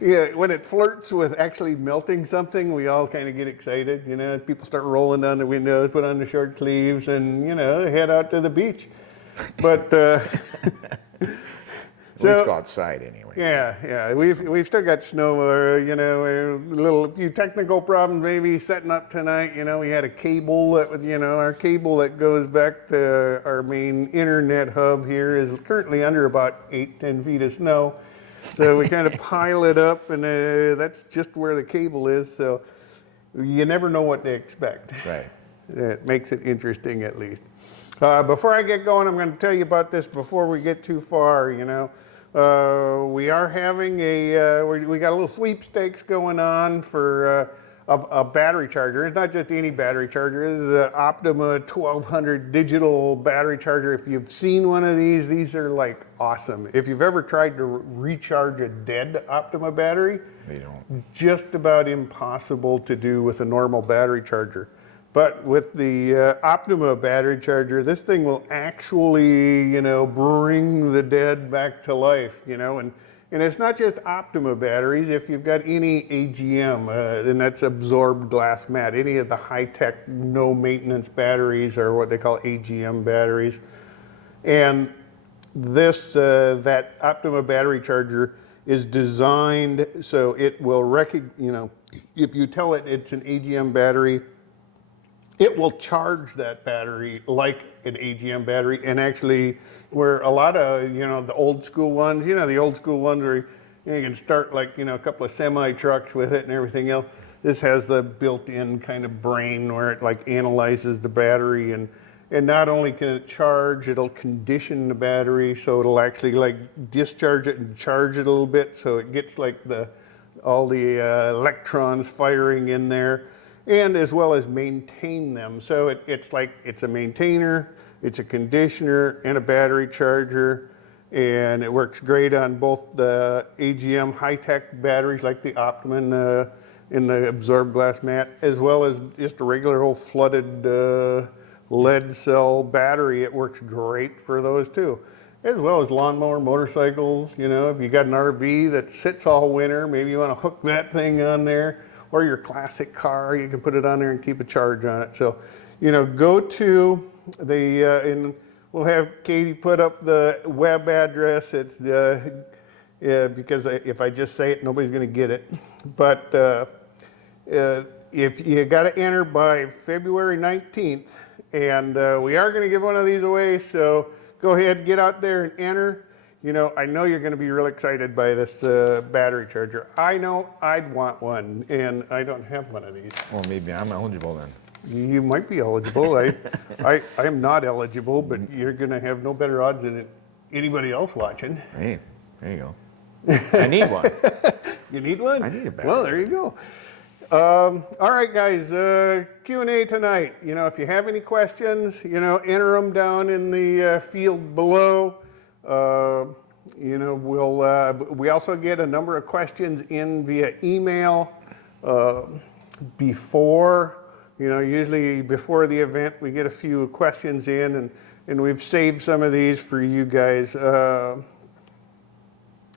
Yeah, when it flirts with actually melting something, we all kind of get excited. You know, people start rolling down the windows, put on the short sleeves, and you know, head out to the beach. But Let's go outside anyway. yeah, we've still got snow. You know, a few technical problems maybe setting up tonight. You know, we had a cable that was, you know, our cable that goes back to our main internet hub here is currently under about 8-10 feet of snow. So we kind of pile it up, and that's just where the cable is. So you never know what to expect. Right. It makes it interesting, at least. Before I get going, I'm going to tell you about this before we get too far. You know, we are having we got a little sweepstakes going on for a battery charger. It's not just any battery charger. This is an Optima 1200 digital battery charger. If you've seen one of these are like awesome. If you've ever tried to recharge a dead Optima battery, They don't. just about impossible to do with a normal battery charger. But with the Optima battery charger, this thing will actually, you know, bring the dead back to life, you know, and it's not just Optima batteries. If you've got any AGM, and that's absorbed glass mat, any of the high-tech, no-maintenance batteries are what they call AGM batteries. And this, that Optima battery charger is designed so it will you know, if you tell it it's an AGM battery, it will charge that battery like an AGM battery, and actually, where a lot of, you know, the old school ones, you know, the old school ones where you can start like, you know, a couple of semi trucks with it and everything else. This has the built-in kind of brain where it like analyzes the battery, and not only can it charge, it'll condition the battery so it'll actually like discharge it and charge it a little bit, so it gets like all the electrons firing in there, and as well as maintain them. So it's like, it's a maintainer, it's a conditioner, and a battery charger, and it works great on both the AGM high-tech batteries like the Optima in the absorbed glass mat, as well as just a regular old flooded lead cell battery. It works great for those too. As well as lawnmower, motorcycles. You know, if you got an RV that sits all winter, maybe you want to hook that thing on there, or your classic car, you can put it on there and keep a charge on it. So, you know, go to the, and we'll have Katie put up the web address. It's, because if I just say it, nobody's going to get it. But if you got to enter by February 19th, and we are going to give one of these away, so go ahead, get out there and enter. You know, I know you're going to be real excited by this battery charger. I know I'd want one, and I don't have one of these. Well, maybe I'm eligible then. You might be eligible. I am not eligible, but you're going to have no better odds than anybody else watching. Hey, there you go. I need one. You need one? I need a battery. Well, there you go. All right, guys, Q&A tonight. You know, if you have any questions, you know, enter them down in the field below. You know, we also get a number of questions in via email before, you know, usually before the event, we get a few questions in, and we've saved some of these for you guys. And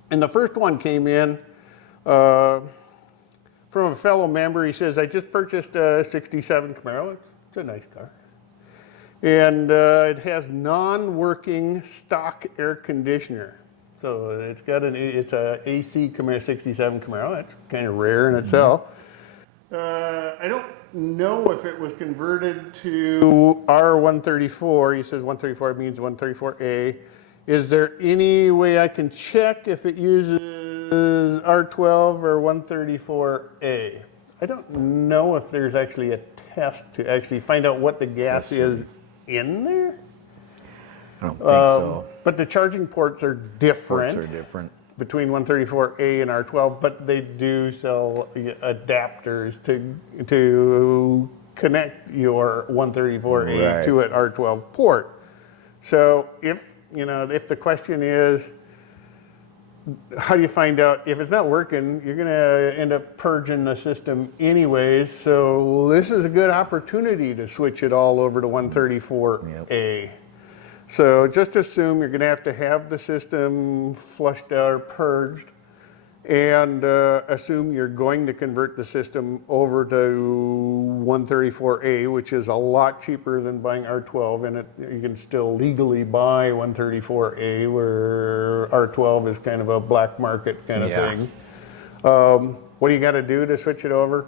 the first one came in from a fellow member. He says, I just purchased a 67 Camaro. It's a nice car. And it has non-working stock air conditioner. So it's got it's a AC Camaro, 67 Camaro. That's kind of rare in itself. I don't know if it was converted to R134. He says 134 means 134A. Is there any way I can check if it uses R12 or 134A? I don't know if there's actually a test to actually find out what the gas is in there. I don't think so. But the charging ports are different. Ports are different. Between 134A and R12, but they do sell adapters to connect your 134A right. to an R12 port. So if, you know, if the question is, how do you find out if it's not working? You're going to end up purging the system anyways. So this is a good opportunity to switch it all over to 134A. Yep. So just assume you're going to have the system flushed out or purged. and assume you're going to convert the system over to 134A, which is a lot cheaper than buying R12, and you can still legally buy 134A, where R12 is kind of a black market kind of thing. What do you got to do to switch it over?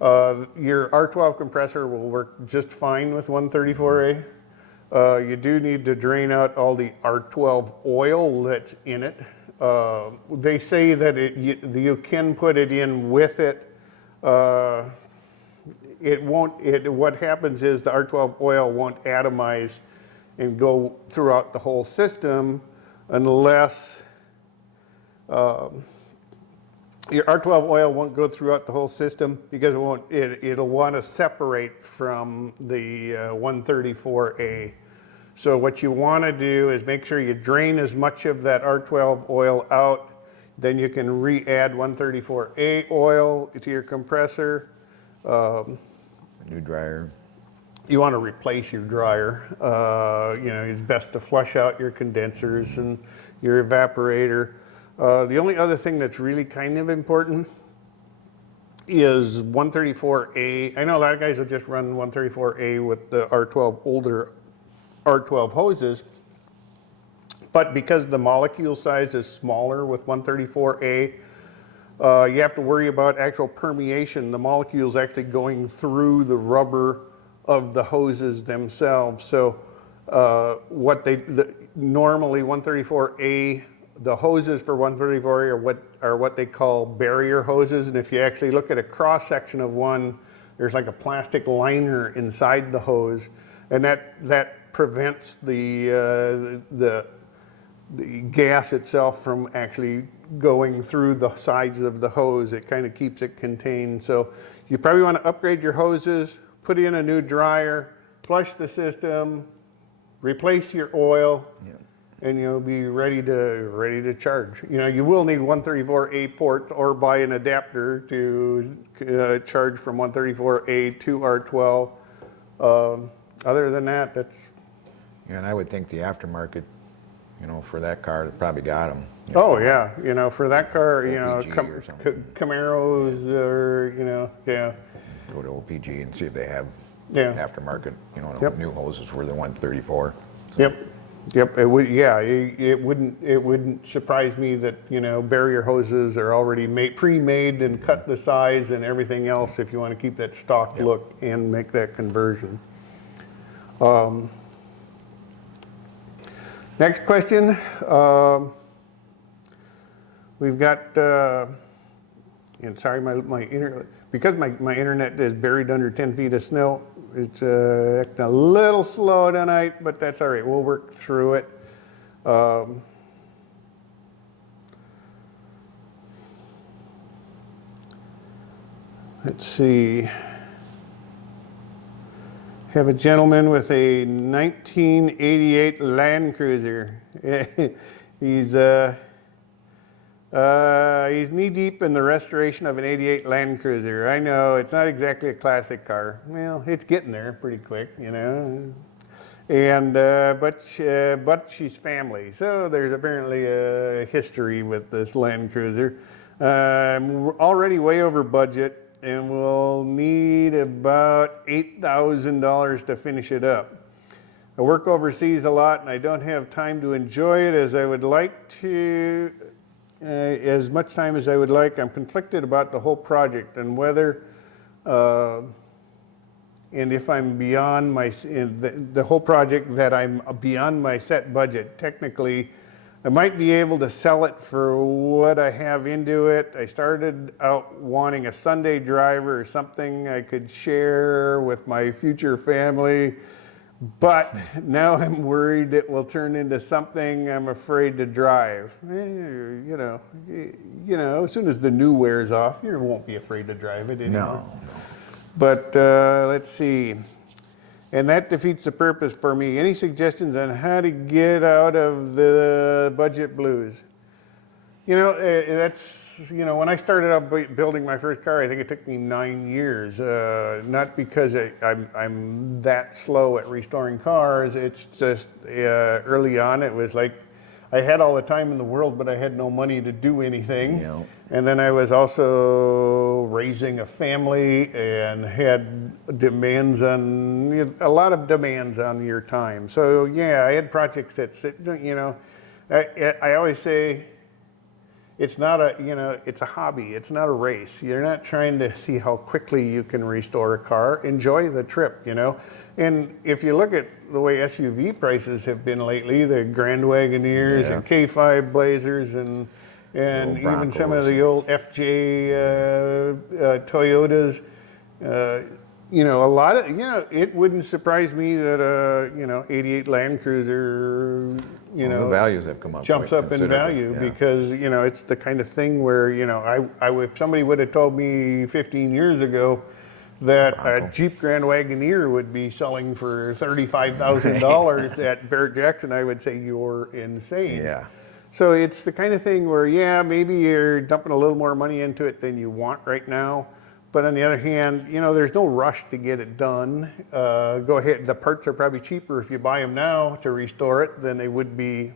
Your R12 compressor will work just fine with 134A. You do need to drain out all the R12 oil that's in it. They say that you can put it in with it. It won't. What happens is the R12 oil won't atomize and go throughout the whole system unless your R12 oil won't go throughout the whole system because it'll want to separate from the 134A. So what you want to do is make sure you drain as much of that R12 oil out. Then you can re-add 134A oil to your compressor. New dryer. You want to replace your dryer. It's best to flush out your condensers and your evaporator. The only other thing that's really kind of important is 134A. I know a lot of guys will just run 134A with the older R12 hoses, but because the molecule size is smaller with 134A, you have to worry about actual permeation. The molecules actually going through the rubber of the hoses themselves. So normally 134A, the hoses for 134A are what they call barrier hoses, and if you actually look at a cross section of one, there's like a plastic liner inside the hose, and that prevents the gas itself from actually going through the sides of the hose. It kind of keeps it contained. So you probably want to upgrade your hoses, put in a new dryer, flush the system, replace your oil, and you'll be ready to charge. You will need 134A port or buy an adapter to charge from 134A to R12. Other than that, that's... Yeah, and I would think the aftermarket, for that car, it probably got them. Oh yeah, for that car, OPG or something. Camaros or yeah. Go to OPG and see if they have Yeah. aftermarket, Yep. new hoses were the 134. Yep. It would. Yeah. It wouldn't surprise me that barrier hoses are already pre-made and cut the size and everything else if you want to keep that stock look and make that conversion. Next question. We've got, and sorry, because my internet is buried under 10 feet of snow, it's acting a little slow tonight, but that's all right. We'll work through it. Let's see. Have a gentleman with a 1988 Land Cruiser. He's knee deep in the restoration of an '88 Land Cruiser. I know it's not exactly a classic car. Well, it's getting there pretty quick, And but she's family, so there's apparently a history with this Land Cruiser. We're already way over budget, and we'll need about $8,000 to finish it up. I work overseas a lot, and I don't have time to enjoy it as I would like to. As much time as I would like. I'm conflicted about the whole project and whether, and if I'm beyond the whole project, that I'm beyond my set budget. Technically, I might be able to sell it for what I have into it. I started out wanting a Sunday driver or something I could share with my future family. But now I'm worried it will turn into something I'm afraid to drive. As soon as the new wears off, you won't be afraid to drive it anymore. No. But let's see. And that defeats the purpose for me. Any suggestions on how to get out of the budget blues? When I started out building my first car, I think it took me 9 years. Not because I'm that slow at restoring cars. It's just early on, it was like I had all the time in the world, but I had no money to do anything. Yeah. And then I was also raising a family and had demands on, a lot of demands on your time. So yeah, I had projects that, you know, I always say, it's not a, you know, it's a hobby. It's not a race. You're not trying to see how quickly you can restore a car. Enjoy the trip, you know. And if you look at the way SUV prices have been lately, the Grand Wagoneers Yeah. and K5 Blazers and even some of the old FJ Toyotas, you know, a lot of, you know, it wouldn't surprise me that you know, 88 Land Cruiser, you Well, know, the values have come up jumps quite up in considerably, value yeah. because, you know, it's the kind of thing where, you know, if somebody would have told me 15 years ago that a Bronco. Jeep Grand Wagoneer would be selling for $35,000 at Barrett Jackson, I would say you're insane. Yeah. So it's the kind of thing where, yeah, maybe you're dumping a little more money into it than you want right now. But on the other hand, you know, there's no rush to get it done. Go ahead. The parts are probably cheaper if you buy them now to restore it than they would be,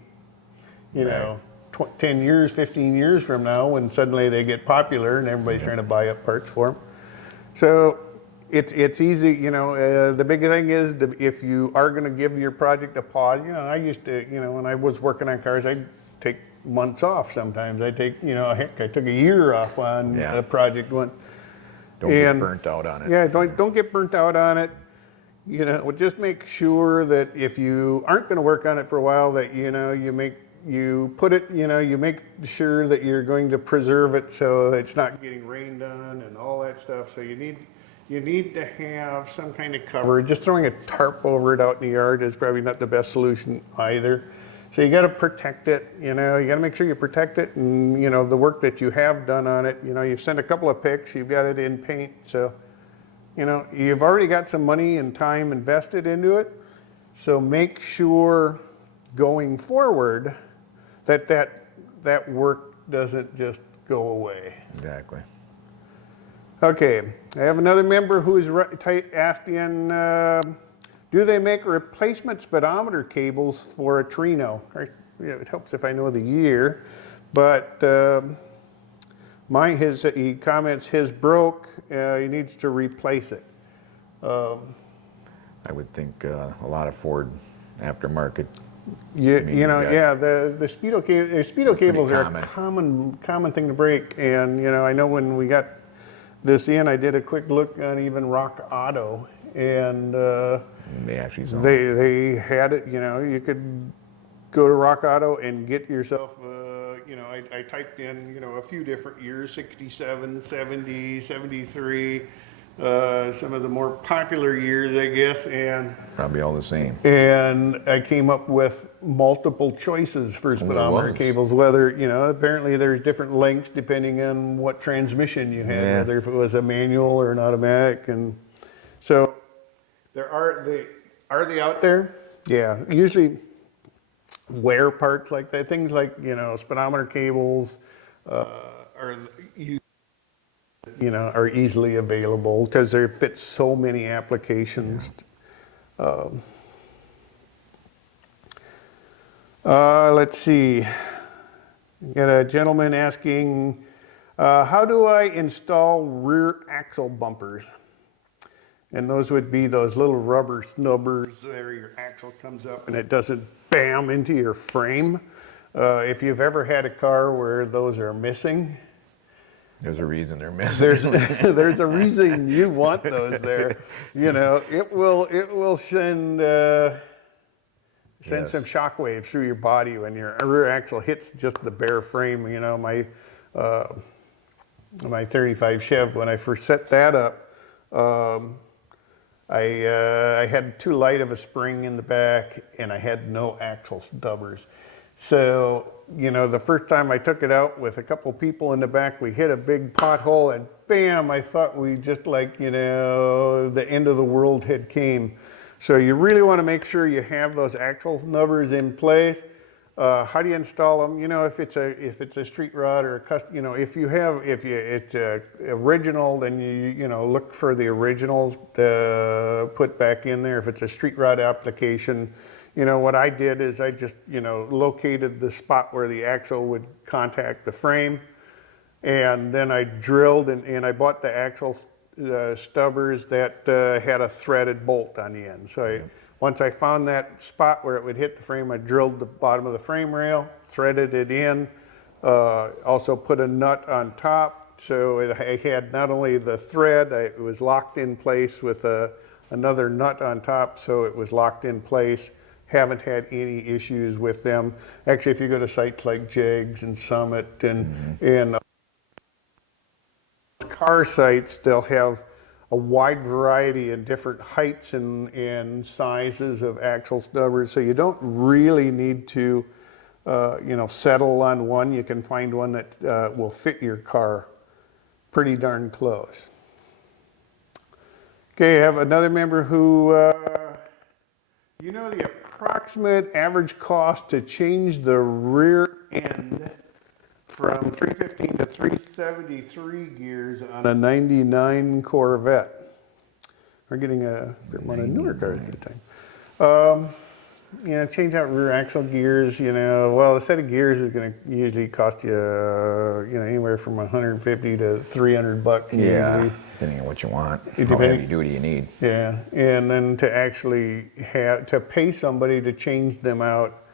you know, 10 years, 15 years from now when suddenly they get popular and everybody's trying to buy up parts for them. So it's easy, you know, the big thing is if you are going to give your project a pause, you know, I used to, you know, when I was working on cars, I'd take months off sometimes. I take, you know, heck, I took a year off on a project one. Don't get burnt out on it. Yeah, don't get burnt out on it. You know, just make sure that if you aren't going to work on it for a while, that, you know, you put it, you know, you make sure that you're going to preserve it so that it's not getting rained on and all that stuff. So you need to have some kind of cover. Just throwing a tarp over it out in the yard is probably not the best solution either. So you got to protect it, you know, you got to make sure you protect it, and, you know, the work that you have done on it, you know, you've sent a couple of pics, you've got it in paint, so, you know, you've already got some money and time invested into it, so make sure going forward that work doesn't just go away. Exactly. Okay, I have another member who is asking, do they make replacement speedometer cables for a Trino? Yeah, it helps if I know the year, but he comments his broke, he needs to replace it. I would think a lot of Ford aftermarket. You know, yeah, the Speedo cables are a common thing to break, and, you know, I know when we got this in, I did a quick look on even Rock Auto, and They actually sell. they had it, you know, you could go to Rock Auto and get yourself, you know, I typed in, you know, a few different years, 67, 70, 73, some of the more popular years, I guess, and Probably all the same. and I came up with multiple choices for speedometer was. cables, whether, you know, apparently there's different lengths depending on what transmission you had, whether if it was a manual or an automatic, and so are they out there? Yeah, usually wear parts like that, things like, you know, speedometer cables are easily available because they fit so many applications. Let's see. We got a gentleman asking, how do I install rear axle bumpers? And those would be those little rubber snubbers where your axle comes up and it doesn't bam into your frame. If you've ever had a car where those are missing, There's a reason they're missing. there's a reason you want those there. You know, it will send some shock waves through your body when your rear axle hits just the bare frame. You know, my 35 Chev, when I first set that up, I had too light of a spring in the back and I had no axle stubbers. So, you know, the first time I took it out with a couple people in the back, we hit a big pothole and bam, I thought we just, like, you know, the end of the world had came. So you really want to make sure you have those axle snubbers in place. How do you install them? You know, if it's a street rod or a custom, you know, if it's original, then you know, look for the originals to put back in there. If it's a street rod application, you know, what I did is I just, you know, located the spot where the axle would contact the frame, and then I drilled, and I bought the axle stubbers that had a threaded bolt on the end. So once I found that spot where it would hit the frame, I drilled the bottom of the frame rail, threaded it in, also put a nut on top. So I had not only the thread, it was locked in place with another nut on top, so it was locked in place. Haven't had any issues with them. Actually, if you go to sites like JEGS and Summit and car sites, they'll have a wide variety in different heights and sizes of axle stubbers, so you don't really need to you know, settle on one. You can find one that will fit your car pretty darn close. Okay, I have another member who, you know, the approximate average cost to change the rear end from 315 to 373 gears on a 99 Corvette. We're getting one of newer cars at the time. You know, change out rear axle gears, you know, well, a set of gears is going to usually cost you, you know, anywhere from 150 to 300 bucks. Yeah, usually. depending on what you want, how heavy duty you need. Yeah, and then to actually to pay somebody to change them out,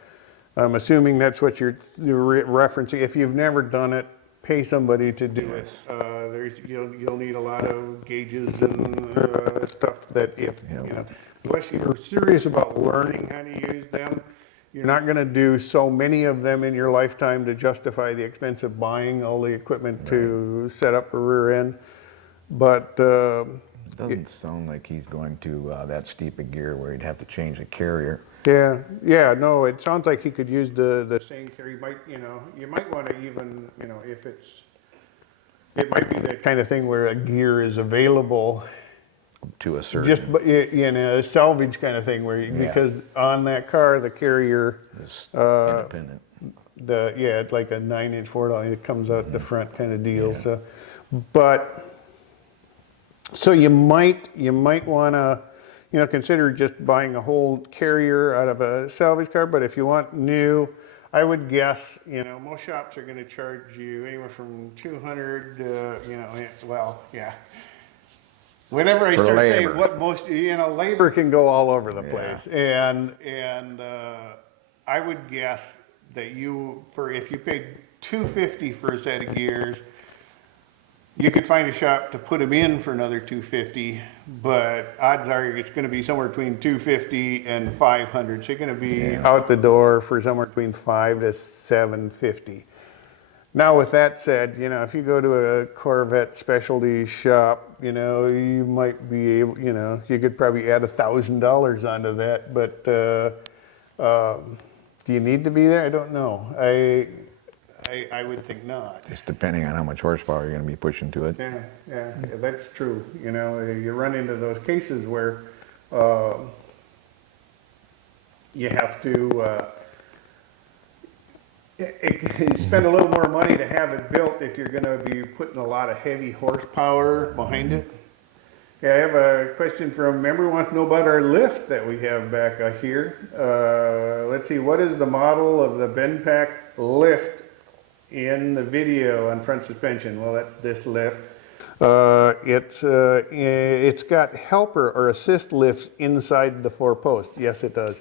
I'm assuming that's what you're referencing. If you've never done it, pay somebody to do it. You'll need a lot of gauges and stuff that you know, unless you're serious about learning how to use them, you're not going to do so many of them in your lifetime to justify the expense of buying all the equipment to set up a rear end. But doesn't sound like he's going to that steep a gear where he'd have to change the carrier. Yeah, no, it sounds like he could use the same carrier. You might want to even, you know, if it might be that kind of thing where a gear is available To a certain. just in a salvage kind of thing where because on that car the carrier is independent. It's like a 9-inch Ford, it comes out the front kind of deal. So, but so you might want to, you know, consider just buying a whole carrier out of a salvage car. But if you want new, I would guess, you know, most shops are going to charge you anywhere from 200, you know, well, yeah. Whenever I start saying what most, you know, labor can go all over the place, and I would guess that if you paid $250 for a set of gears, you could find a shop to put them in for another $250, but odds are it's going to be somewhere between $250 and $500. So you're going to be out the door for somewhere between $500 to $750. Now, with that said, you know, if you go to a Corvette specialty shop, you know, you might be able, you know, you could probably add $1,000 onto that. But do you need to be there? I don't know. I would think not. Just depending on how much horsepower you're going to be pushing to it. Yeah, that's true. You know, you run into those cases where you have to spend a little more money to have it built if you're going to be putting a lot of heavy horsepower behind it. Yeah, I have a question from a member who wants to know about our lift that we have back here. Let's see, what is the model of the Benpack lift in the video on front suspension? Well, that's this lift. It's got helper or assist lifts inside the four posts. Yes, it does.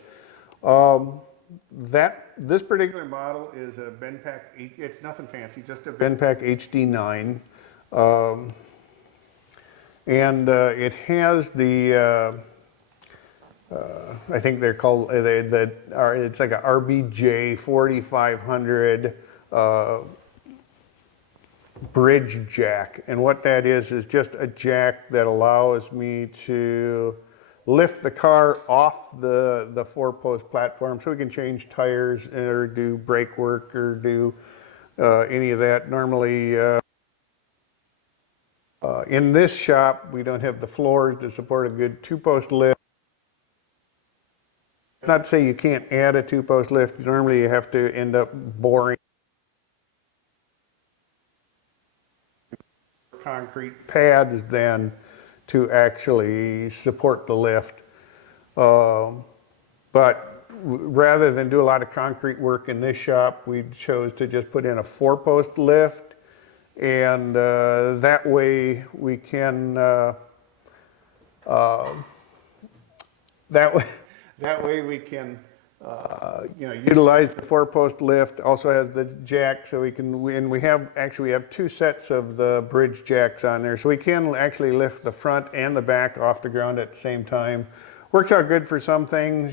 This particular model is a Benpack. It's nothing fancy, just a Benpack HD9, and it has the. I think they're called it's like a RBJ 4500 bridge jack, and what that is just a jack that allows me to lift the car off the four-post platform so we can change tires or do brake work or do any of that. Normally in this shop we don't have the floors to support a good two-post lift. Not to say you can't add a two-post lift. Normally you have to end up boring concrete pads then to actually support the lift. But rather than do a lot of concrete work in this shop, we chose to just put in a 4-post lift, and that way we can that way we can utilize the 4-post lift. Also has the jack, so we can. And we have 2 sets of the bridge jacks on there, so we can actually lift the front and the back off the ground at the same time. Works out good for some things,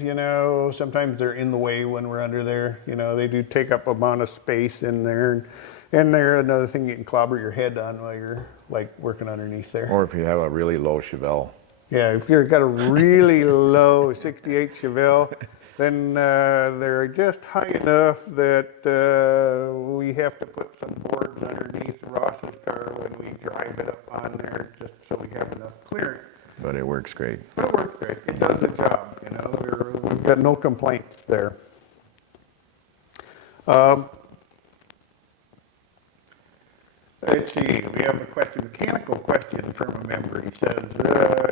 sometimes they're in the way when we're under there. They do take up amount of space in there. And they're another thing you can clobber your head on while you're like working underneath there. Or if you have a really low Chevelle. Yeah, if you've got a really low 68 Chevelle, then they're just high enough that we have to put some boards underneath Ross's car when we drive it up on there, just so we have enough clearance. But it works great. But it works great. It does the job. We've got no complaints there. Let's see, we have a mechanical question from a member. He says,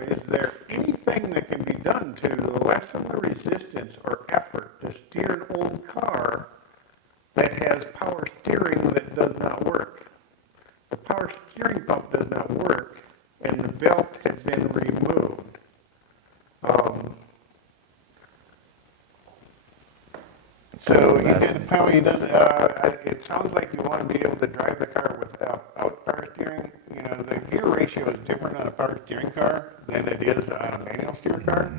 is there anything that can be done to lessen the resistance or effort to steer an old car that has power steering that does not work? The power steering pump does not work, and the belt has been removed. So it sounds like you want to be able to drive the car without power steering. The gear ratio is different on a power steering car than it is on a manual steer car.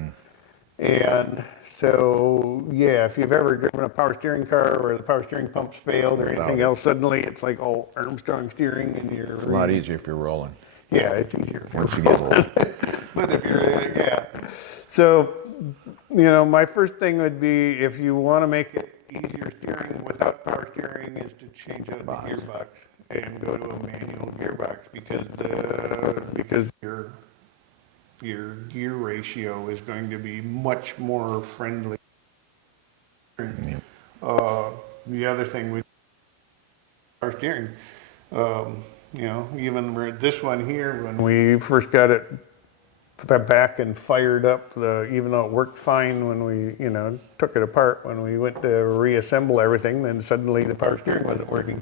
And so, yeah, if you've ever driven a power steering car where the power steering pump's failed or anything else, suddenly it's like all Armstrong steering and you're... It's a lot easier if you're rolling. Yeah, it's easier. Once you get rolling. But if you're, yeah. So, my first thing would be, if you want to make it easier steering without power steering, is to change out the gearbox and go to a manual gearbox, because your gear ratio is going to be much more friendly. Yep. The other thing with power steering, even this one here, when we first got it back and fired up, even though it worked fine when we took it apart, when we went to reassemble everything, then suddenly the power steering wasn't working.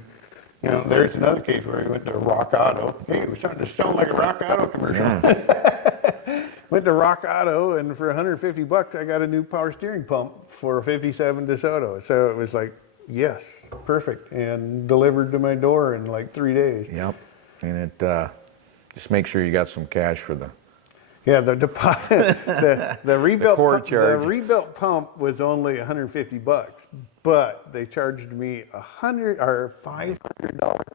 There's another case where we went to Rock Auto. Hey, it was starting to sound like a Rock Auto commercial. Yeah. Went to Rock Auto, and for $150 I got a new power steering pump for a 57 DeSoto. So it was like, yes, perfect, and delivered to my door in like 3 days. Yep. And it just make sure you got some cash for the... Yeah, the deposit, the rebuilt cord charge. The rebuilt pump was only $150, but they charged me $500 cord.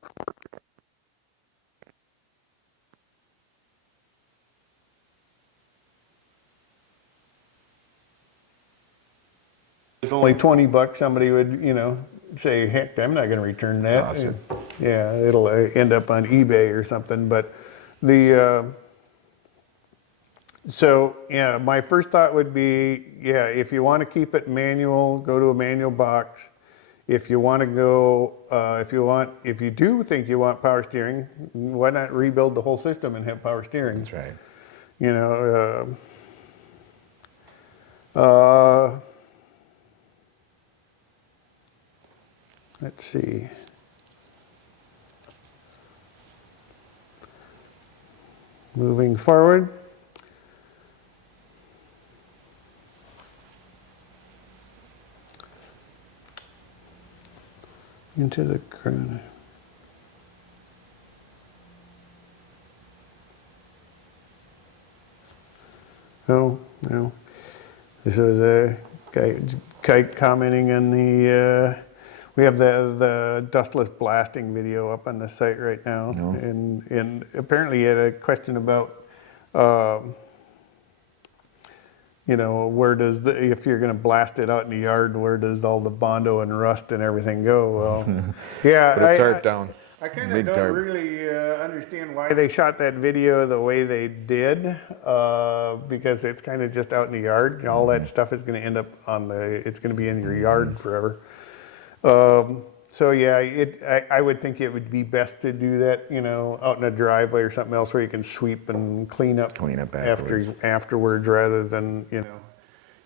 It's only $20. Somebody would, say, heck, I'm not going to return that. Awesome. Yeah, it'll end up on eBay or something. But so, yeah, my first thought would be, if you want to keep it manual, go to a manual box. If you want to go, if you do think you want power steering, why not rebuild the whole system and have power steering? That's right. Let's see. Moving forward. Into the crown. Oh, no. This was a guy commenting on the, we have the dustless blasting video up on the site right now. No. And apparently he had a question about, where does if you're going to blast it out in the yard, where does all the Bondo and rust and everything go? Well, yeah. Put a tarp down. I kind of don't really understand why they shot that video the way they did, because it's kind of just out in the yard. All that stuff is going to end up it's going to be in your yard forever. So yeah, I would think it would be best to do that, out in a driveway or something else where you can sweep and clean up afterwards, rather than,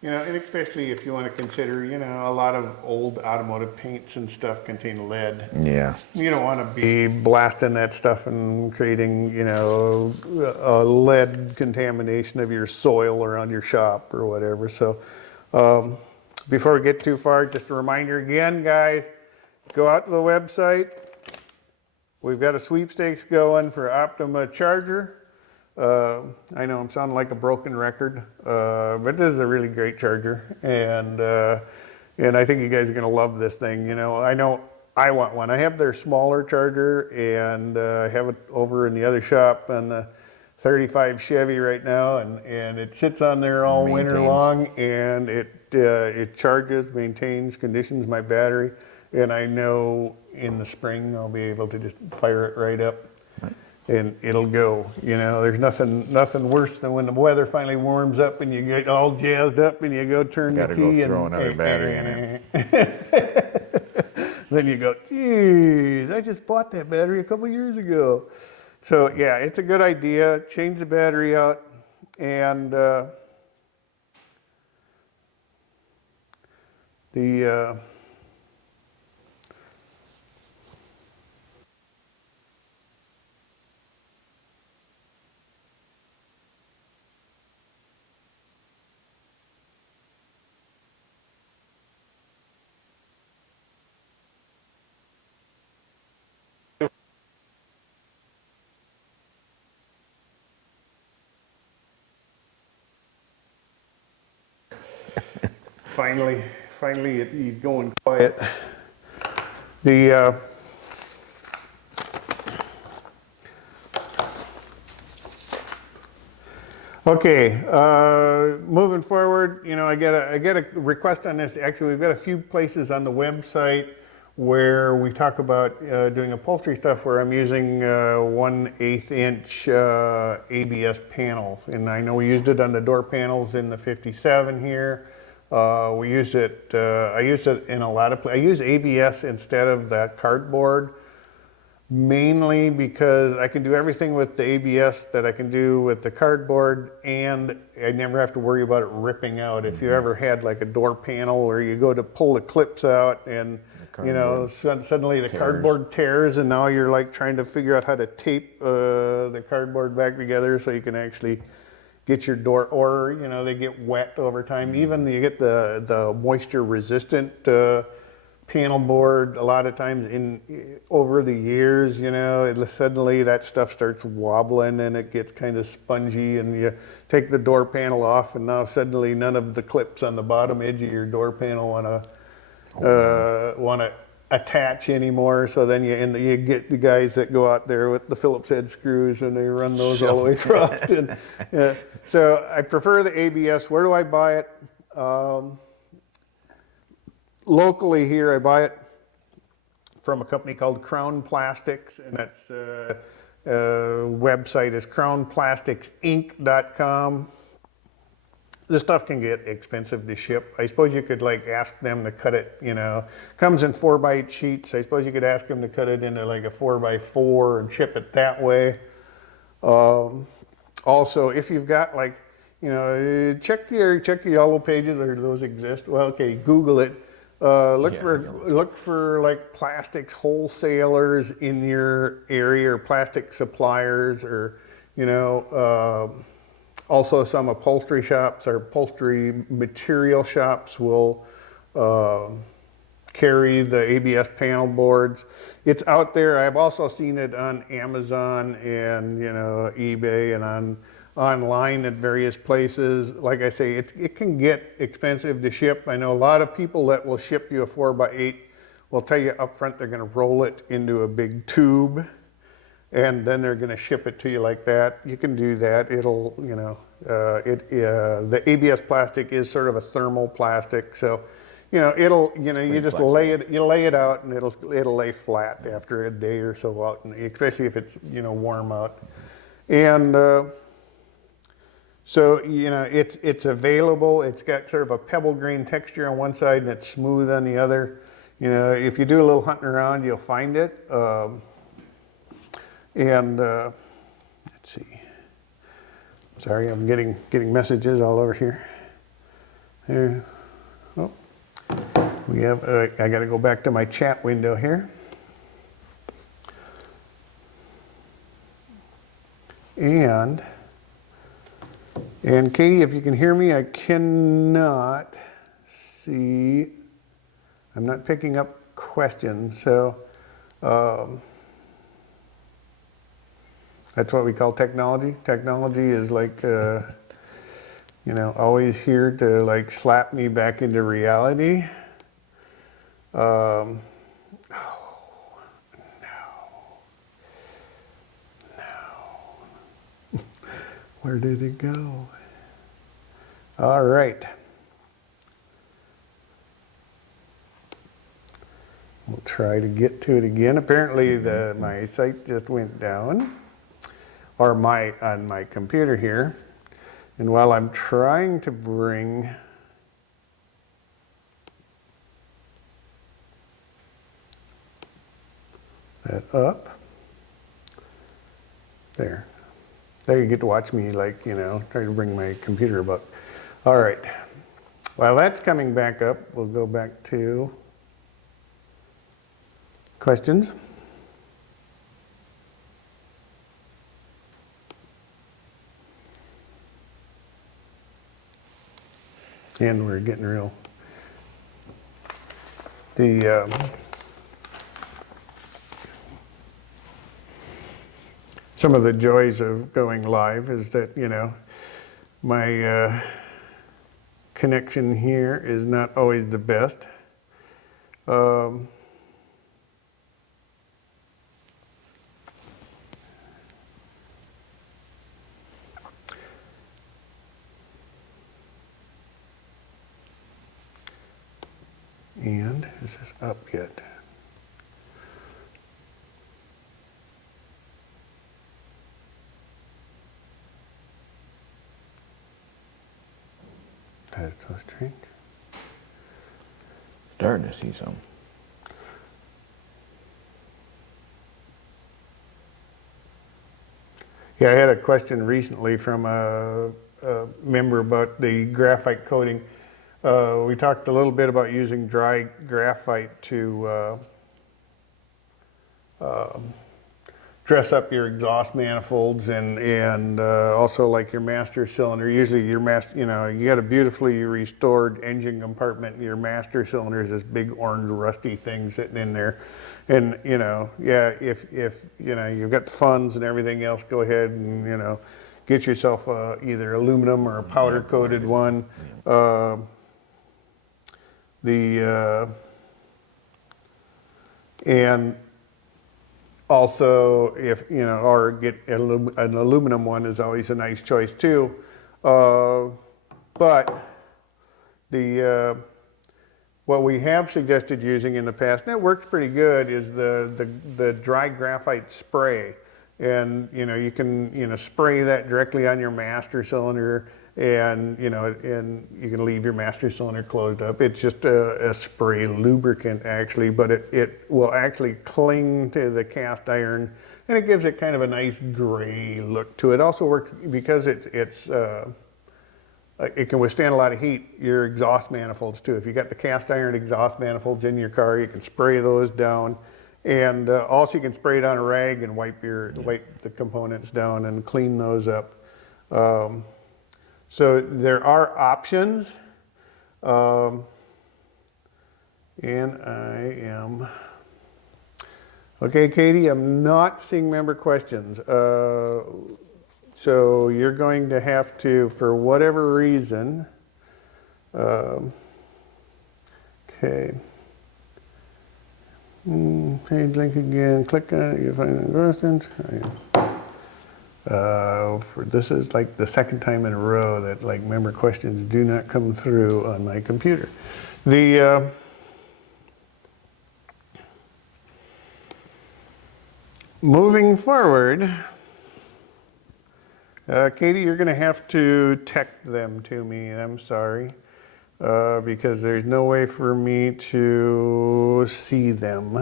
You know, and especially if you want to consider, you know, a lot of old automotive paints and stuff contain lead. Yeah. You don't want to be blasting that stuff and creating, you know, a lead contamination of your soil around your shop or whatever. So before we get too far, just a reminder again, guys, go out to the website. We've got a sweepstakes going for Optima charger. I know I'm sounding like a broken record, but this is a really great charger, and I think you guys are going to love this thing. You know I want one. I have their smaller charger, and I have it over in the other shop on the 35 Chevy right now, and it sits on there all winter long, and it charges, maintains, conditions my battery, and I know in the spring I'll be able to just fire it right up. And it'll go. You know, there's nothing worse than when the weather finally warms up and you get all jazzed up and you go turn the key go throw another battery in it. Then you go, geez, I just bought that battery a couple years ago. So yeah, it's a good idea. Change the battery out, and finally he's going quiet. Okay, moving forward, you know, I get a request on this. Actually, we've got a few places on the website where we talk about doing upholstery stuff where I'm using 1/8 inch ABS panels, and I know we used it on the door panels in the 57 here. We use it. I use it in a lot of places. I use ABS instead of that cardboard, mainly because I can do everything with the ABS that I can do with the cardboard, and I never have to worry about it ripping out. If you ever had like a door panel where you go to pull the clips out and you know suddenly the cardboard tears, and now you're like trying to figure out how to tape the cardboard back together so you can actually get your door, or you know they get wet over time. Even you get the moisture resistant panel board, a lot of times over the years, you know, suddenly that stuff starts wobbling and it gets kind of spongy, and you take the door panel off, and now suddenly none of the clips on the bottom edge of your door panel want to attach anymore. So then you get the guys that go out there with the Phillips head screws and they run those all the way across. And, so I prefer the ABS. Where do I buy it? Locally here, I buy it from a company called Crown Plastics, and that's website is crownplasticsinc.com. This stuff can get expensive to ship. I suppose you could like ask them to cut it, you know, comes in 4x8 sheets. I suppose you could ask them to cut it into like a 4x4 and ship it that way. Also, if you've got like, you know, check your yellow pages, or do those exist? Well, okay, Google it. Look for like plastics wholesalers in your area, or plastic suppliers, or you know, also some upholstery shops or upholstery material shops will carry the ABS panel boards. It's out there. I've also seen it on Amazon and you know eBay and online at various places. Like I say, it can get expensive to ship. I know a lot of people that will ship you a 4x8 will tell you up front they're going to roll it into a big tube, and then they're going to ship it to you like that. You can do that. It'll, you know, the ABS plastic is sort of a thermal plastic, so you know it'll, you know, you just lay it out, and it'll lay flat after a day or so out, and especially if it's, you know, warm out. And so, you know, it's available. It's got sort of a pebble grain texture on one side and it's smooth on the other. You know, if you do a little hunting around, you'll find it. Let's see. Sorry, I'm getting messages all over here. There. Oh, we have, I got to go back to my chat window here. And Katie, if you can hear me, I cannot see, I'm not picking up questions, so that's what we call technology. Technology is like, you know, always here to like slap me back into reality. Oh, no. Where did it go? All right. We'll try to get to it again. Apparently my site just went down, or on my computer here. And while I'm trying to bring that up, there you get to watch me, like, you know, try to bring my computer up. All right, while that's coming back up, we'll go back to questions. And we're getting real. Some of the joys of going live is that, you know, my connection here is not always the best. And is this up yet? That's so strange. Starting to see some. Yeah, I had a question recently from a member about the graphite coating. We talked a little bit about using dry graphite to dress up your exhaust manifolds and also like your master cylinder. Usually your you know, you got a beautifully restored engine compartment. Your master cylinder is this big orange rusty thing sitting in there. And, you know, yeah, if you know, you've got the funds and everything else, go ahead and, you know, get yourself either aluminum or a powder coated one. And also, if, you know, or get an aluminum one is always a nice choice too. But what we have suggested using in the past, and it works pretty good, is the dry graphite spray. And, you know, you can, you know, spray that directly on your master cylinder, and, you know, and you can leave your master cylinder closed up. It's just a spray lubricant actually, but it will actually cling to the cast iron, and it gives it kind of a nice gray look to it. Also works because it can withstand a lot of heat, your exhaust manifolds too. If you got the cast iron exhaust manifolds in your car, you can spray those down. And also you can spray it on a rag and wipe the components down and clean those up. So there are options, and I am, okay, Katie, I'm not seeing member questions. So you're going to have to, for whatever reason, okay. Page link again, click on it, you find the questions. This is like the second time in a row that like member questions do not come through on my computer. Moving forward, Katie, you're going to have to text them to me. I'm sorry, because there's no way for me to see them.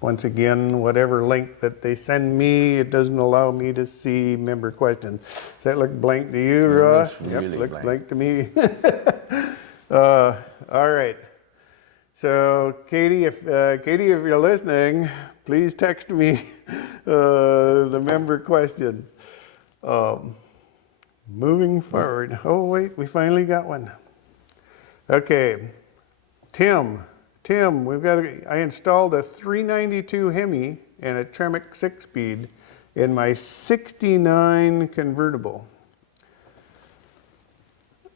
Once again, whatever link that they send me, it doesn't allow me to see member questions. Does that look blank to you, Ross? looks really looks blank. to me. All right. So, Katie, if you're listening, please text me the member question. Moving forward. Oh, wait, we finally got one. Okay, Tim, I installed a 392 Hemi and a Tremec 6-speed in my 69 convertible.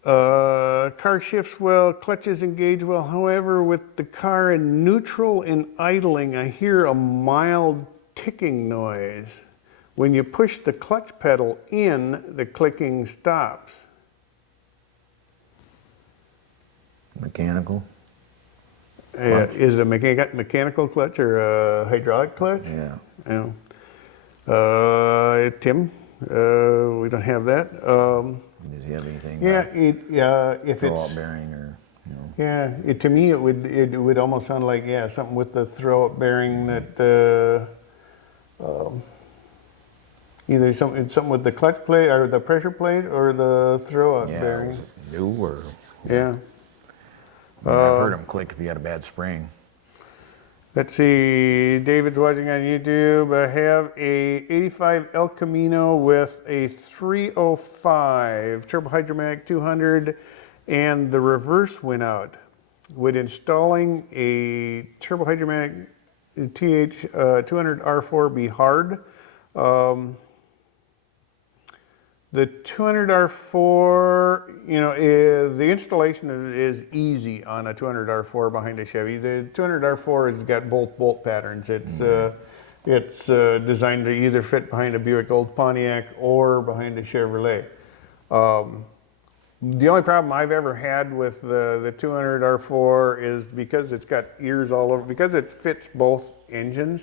Car shifts well, clutches engage well. However, with the car in neutral and idling, I hear a mild ticking noise. When you push the clutch pedal in, the clicking stops. Mechanical? Is it a mechanical clutch or a hydraulic clutch? Yeah. Tim, we don't have that. Does he have anything? If throw-out it's bearing or, you know? yeah, to me it would almost sound like something with the throw-up bearing that either something with the clutch plate or the pressure plate or the throw-out bearing. Was it new or? Yeah. I mean, I've heard them click if you got a bad spring. Let's see, David's watching on YouTube. I have a 85 El Camino with a 305 turbo hydromatic 200 and the reverse went out. Would installing a turbo hydromatic TH 200 R4 be hard? The 200 R4, the installation is easy on a 200 R4 behind a Chevy. The 200 R4 has got both bolt patterns. It's designed to either fit behind a Buick Old Pontiac or behind a Chevrolet. The only problem I've ever had with the 200 R4 is because it's got ears all over, because it fits both engines.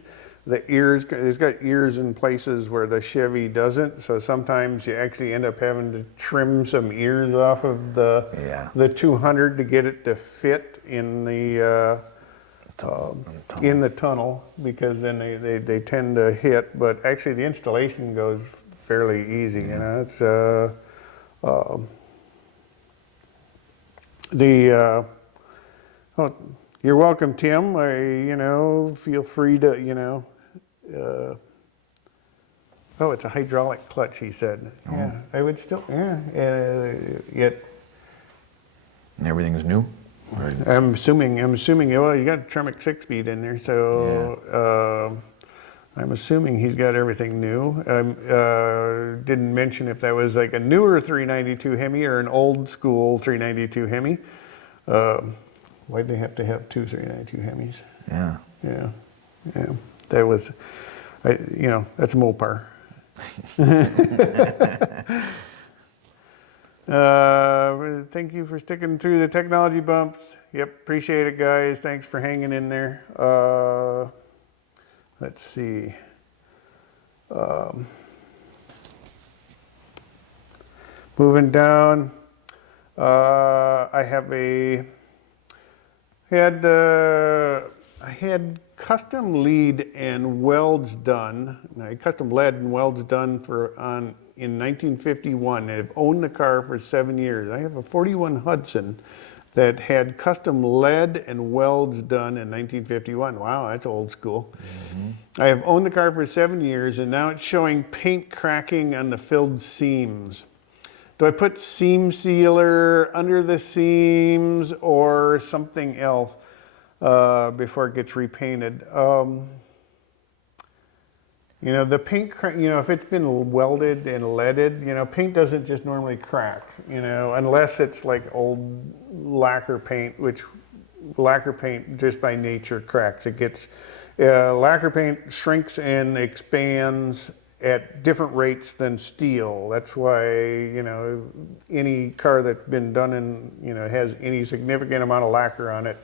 It's got ears in places where the Chevy doesn't, so sometimes you actually end up having to trim some ears off of the 200 to get it to fit in the tunnel, because then they tend to hit. But actually, the installation goes fairly easy. It's you're welcome, Tim. Feel free to it's a hydraulic clutch, he said. Yeah, I would still, yet. And everything's new? I'm assuming, well, you got Tremec 6-speed in there, so I'm assuming he's got everything new. Didn't mention if that was like a newer 392 Hemi or an old school 392 Hemi. Why'd they have to have two 392 Hemis? Yeah. Yeah. That was, that's Mopar. Thank you for sticking through the technology bumps. Yep, appreciate it, guys. Thanks for hanging in there. Let's see. Moving down, I had custom lead and welds done. I had custom lead and welds done in 1951. I've owned the car for 7 years. I have a 41 Hudson that had custom lead and welds done in 1951. Wow, that's old school. Mm-hmm. I have owned the car for 7 years, and now it's showing paint cracking on the filled seams. Do I put seam sealer under the seams or something else before it gets repainted? The paint, if it's been welded and leaded, paint doesn't just normally crack, unless it's like old lacquer paint, which lacquer paint just by nature cracks. It gets, lacquer paint shrinks and expands at different rates than steel. That's why, any car that's been done in, has any significant amount of lacquer on it,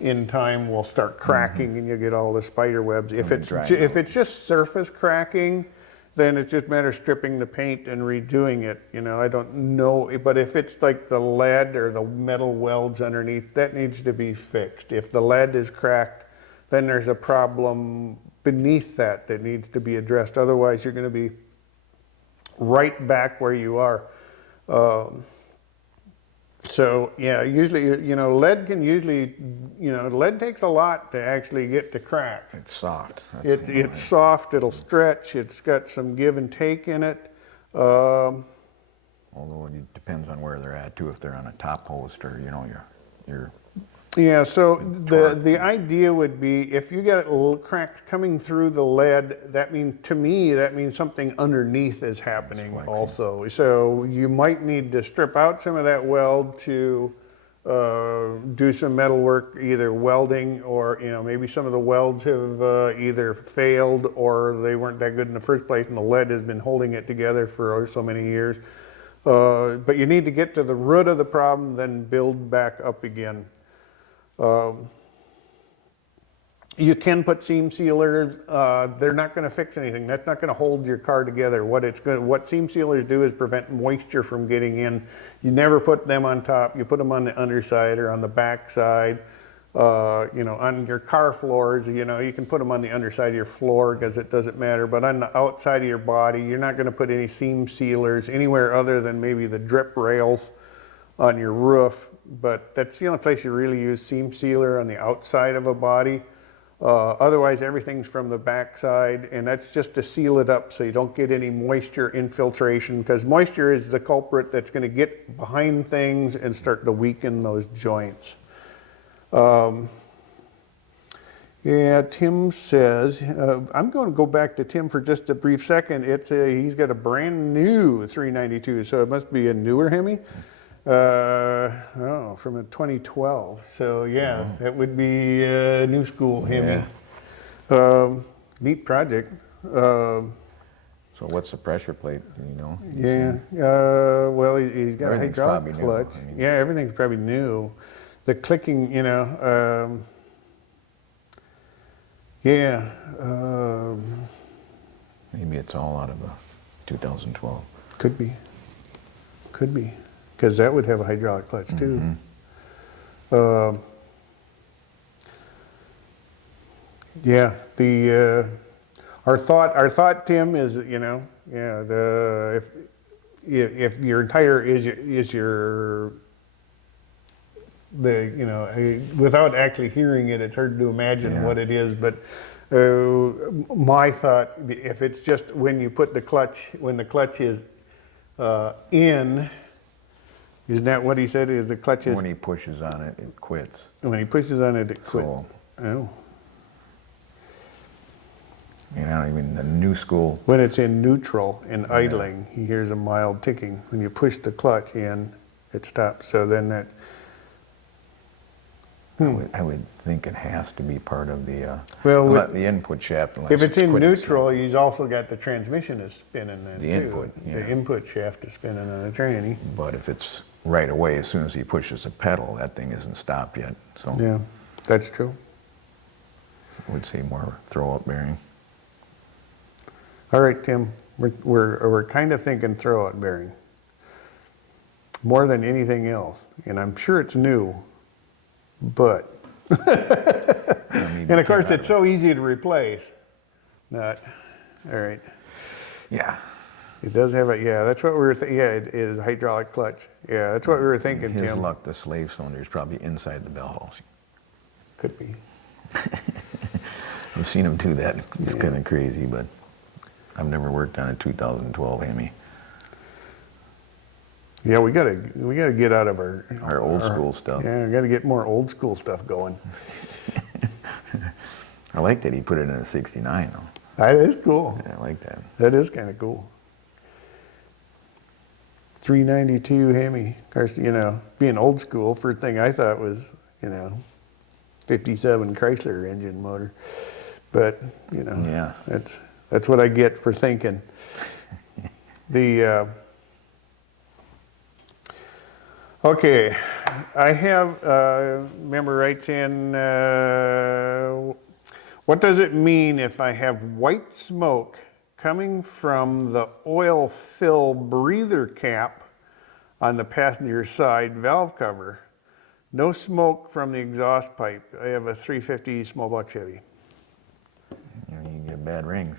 in time will start cracking, and you'll get all the spider webs. If it's just surface cracking, then it's just a matter of stripping the paint and redoing it. I don't know, but if it's like the lead or the metal welds underneath, that needs to be fixed. If the lead is cracked, then there's a problem beneath that that needs to be addressed. Otherwise, you're going to be right back where you are. So yeah, usually, lead can usually, lead takes a lot to actually get to crack. It's soft. It's soft, it'll stretch, it's got some give and take in it. Although it depends on where they're at too, if they're on a top post or, your Yeah, so the idea would be if you get little cracks coming through the lead, that means something underneath is happening also. So you might need to strip out some of that weld to do some metal work, either welding or, maybe some of the welds have either failed or they weren't that good in the first place and the lead has been holding it together for so many years. But you need to get to the root of the problem, then build back up again. You can put seam sealers. They're not going to fix anything. That's not going to hold your car together. What seam sealers do is prevent moisture from getting in. You never put them on top. You put them on the underside or on the back side. On your car floors, you can put them on the underside of your floor because it doesn't matter. But on the outside of your body, you're not going to put any seam sealers anywhere other than maybe the drip rails on your roof. But that's the only place you really use seam sealer, on the outside of a body. Otherwise, everything's from the backside, and that's just to seal it up so you don't get any moisture infiltration, because moisture is the culprit that's going to get behind things and start to weaken those joints. Yeah, Tim says, I'm going to go back to Tim for just a brief second. He's got a brand new 392, so it must be a newer Hemi. From a 2012. So yeah, that would be a new school Hemi. Yeah. Neat project. So what's the pressure plate? Do you know? Yeah. Well, he's got a hydraulic clutch. Yeah, everything's probably new. The clicking, maybe it's all out of a 2012. Could be. Because that would have a hydraulic clutch too. Mm-hmm. Our thought, Tim, is if your tire is your without actually hearing it, it's hard to imagine what it is. But my thought, if it's just when you put the clutch, when the clutch is in. Isn't that what he said? Is the clutch is... When he pushes on it, it quits. When he pushes on it, it quits. So, even the new school... When it's in neutral, in idling, he hears a mild ticking. When you push the clutch in, it stops. So then that... I would think it has to be part of the input shaft. If it's in neutral, he's also got the transmission is spinning then the too. The input shaft is spinning on the tranny. But if it's right away, as soon as he pushes the pedal, that thing isn't stopped yet. So yeah, that's true. I would say more throw-up bearing. All right, Tim, we're kind of thinking throw-up bearing more than anything else, and I'm sure it's new. But, and of course it's so easy to replace. All right. Yeah. It does have that's what we were thinking. Yeah, it is a hydraulic clutch. Yeah, that's what we were thinking, Tim. His luck, the slave cylinder is probably inside the bell house. Could be. I've seen him do that. It's kind of crazy, but I've never worked on a 2012 Hemi. Yeah, we gotta get out of our old school stuff. Yeah, we gotta get more old school stuff going. I like that he put it in a 69 though. That is cool. Yeah, I like that. That is kind of cool. 392 Hemi. Of course, being old school, first thing I thought was, 57 Chrysler engine motor. But, that's what I get for thinking. Okay, I have, member writes in, what does it mean if I have white smoke coming from the oil fill breather cap on the passenger side valve cover? No smoke from the exhaust pipe. I have a 350 small block Chevy. You know, you can get bad rings,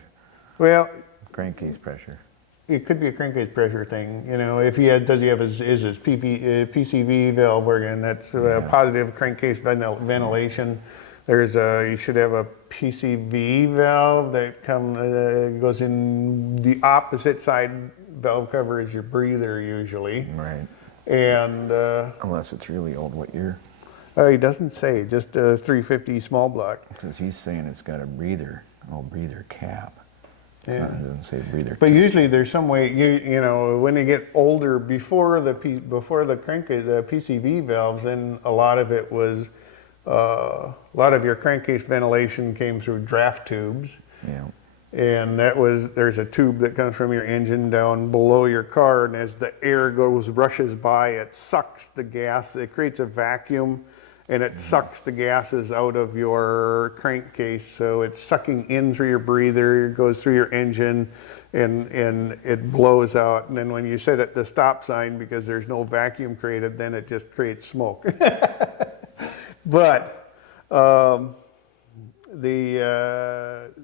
Well, crankcase pressure. it could be a crankcase pressure thing. You know, if he had, does he have his PCV valve working? That's positive crankcase ventilation. There's a, you should have a PCV valve that goes in the opposite side valve cover as your breather usually. Right. And Unless it's really old, what year? he doesn't say, just a 350 small block. Because he's saying it's got a breather cap. It doesn't say breather. But usually there's some way, you know, when they get older, before the crankcase, the PCV valves, then a lot of it was, a lot of your crankcase ventilation came through draft tubes. Yeah. And there's a tube that comes from your engine down below your car, and as the air rushes by, it sucks the gas, it creates a vacuum, and it sucks the gases out of your crankcase. So it's sucking in through your breather, it goes through your engine, and it blows out. And then when you sit at the stop sign, because there's no vacuum created, then it just creates smoke. But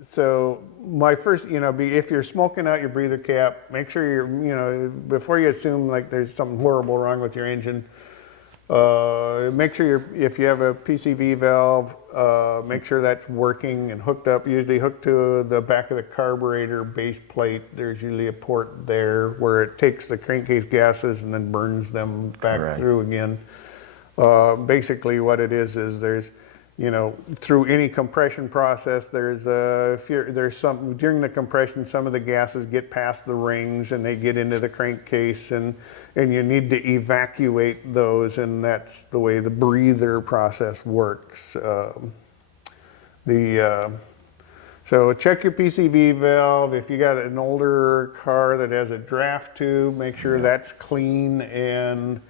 so my first, you know, if you're smoking out your breather cap, make sure you're, you know, before you assume like there's something horrible wrong with your engine, make sure if you have a PCV valve, make sure that's working and hooked up, usually hooked to the back of the carburetor base plate. There's usually a port there where it takes the crankcase gases and then burns them back through again. Basically what it is there's, you know, through any compression process, there's some, during the compression, some of the gases get past the rings and they get into the crankcase, and you need to evacuate those, and that's the way the breather process works. So check your PCV valve. If you got an older car that has a draft tube, make sure that's clean and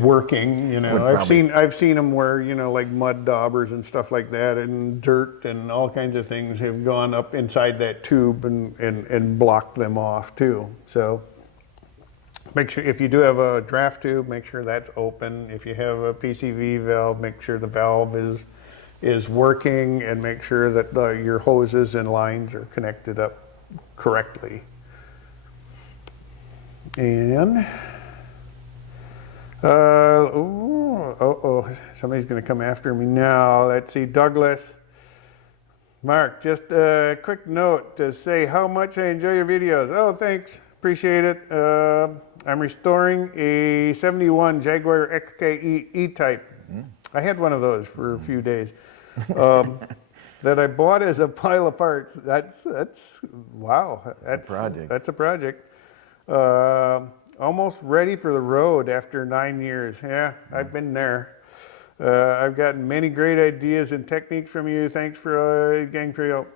working, you know. I've seen them where, you know, like mud daubers and stuff like that, and dirt and all kinds of things have gone up inside that tube and blocked them off too. So make sure, if you do have a draft tube, make sure that's open. If you have a PCV valve, make sure the valve is working, and make sure that your hoses and lines are connected up correctly. And somebody's going to come after me now. Let's see, Douglas. Mark, just a quick note to say how much I enjoy your videos. Oh, thanks. Appreciate it. I'm restoring a 71 Jaguar XK E-Type. I had one of those for a few days. That I bought as a pile of parts. That's wow. That's a project. That's a project. Almost ready for the road after 9 years. Yeah, I've been there. I've gotten many great ideas and techniques from you. Thanks for getting through your.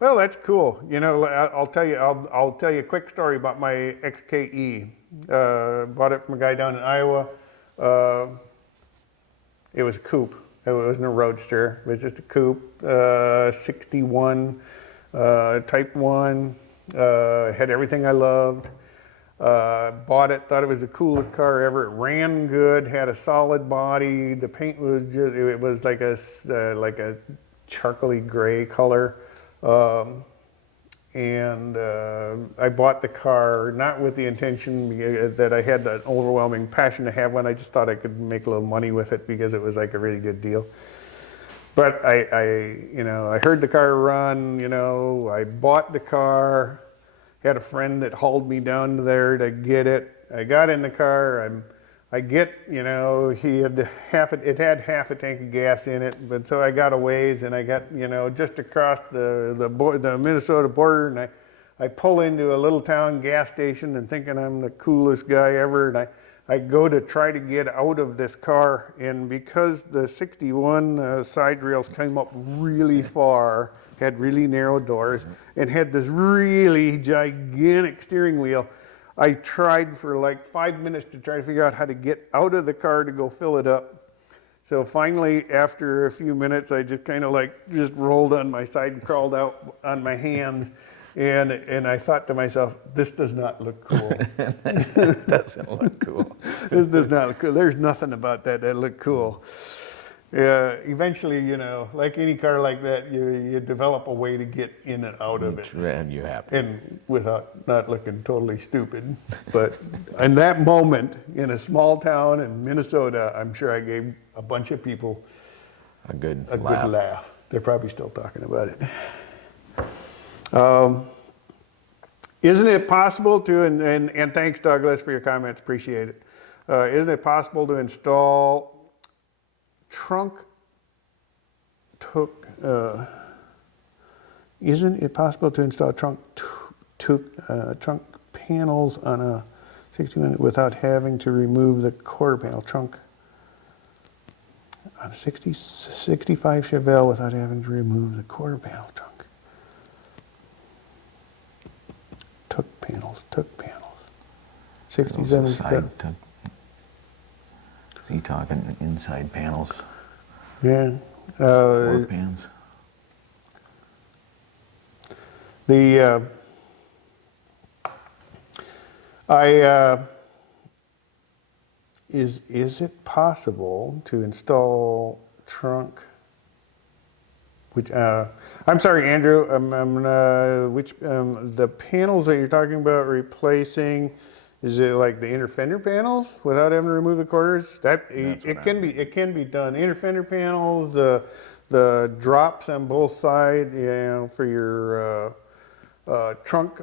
Well, that's cool. You know, I'll tell you a quick story about my XKE. Bought it from a guy down in Iowa. It was a coupe. It wasn't a roadster. It was just a coupe. 61 Type 1. Had everything I loved. Bought it, thought it was the coolest car ever. It ran good, had a solid body. The paint was just, it was like a charcoaly gray color. I bought the car not with the intention that I had an overwhelming passion to have one. I just thought I could make a little money with it because it was like a really good deal. But you know, I heard the car run, you know, I bought the car. Had a friend that hauled me down there to get it. I got in the car. You know, it had half a tank of gas in it. But so I got a ways, and I got, you know, just across the Minnesota border, and I pull into a little town gas station and thinking I'm the coolest guy ever, and I go to try to get out of this car, and because the 61 side rails came up really far, had really narrow doors, and had this really gigantic steering wheel, I tried for like 5 minutes to try to figure out how to get out of the car to go fill it up. So finally, after a few minutes, I just kind of like just rolled on my side and crawled out on my hands. And I thought to myself, this does not look cool. It doesn't look cool. This does not look cool. There's nothing about that looked cool. Eventually, you know, like any car like that, you develop a way to get in and out of it. And you have to. And without not looking totally stupid. But in that moment, in a small town in Minnesota, I'm sure I gave a bunch of people A good a laugh. good laugh. They're probably still talking about it. Isn't it possible to, and thanks Douglas for your comments, appreciate it. Isn't it possible to install isn't it possible to install trunk panels on a 61 without having to remove the quarter panel trunk on a 65 Chevelle without having to remove the quarter panel trunk? Took panels. 67 Those side to, you talking inside panels, Yeah. floor pans? Is it possible to install trunk? Which I'm sorry, Andrew. The panels that you're talking about replacing? Is it like the inner fender panels without having to remove the quarters? It can be done. Inner fender panels, the drops on both sides, you know, for your trunk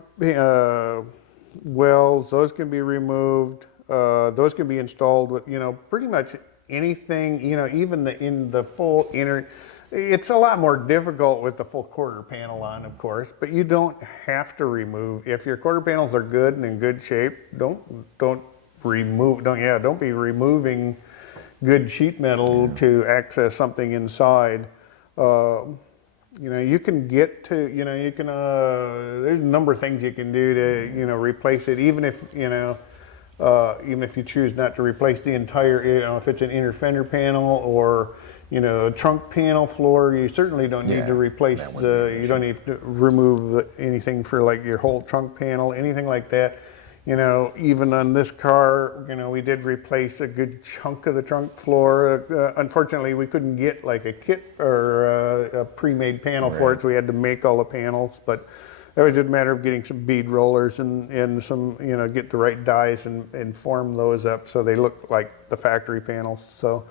wells, those can be removed. Those can be installed with, you know, pretty much anything, you know, even in the full inner. It's a lot more difficult with the full quarter panel on, of course, but you don't have to remove. If your quarter panels are good and in good shape, don't be removing good sheet metal to access something inside. You know, you can get to, you know, you can, there's a number of things you can do to, you know, replace it, even if you choose not to replace the entire, you know, if it's an inner fender panel or, you know, a trunk panel floor, you certainly don't need to replace you don't need to remove anything for like your whole trunk panel, anything like that. You know, even on this car, you know, we did replace a good chunk of the trunk floor. Unfortunately, we couldn't get like a kit or a pre-made panel for it, so we had to make all the panels. But that was just a matter of getting some bead rollers and some, you know, get the right dies and form those up so they look like the factory panels. So,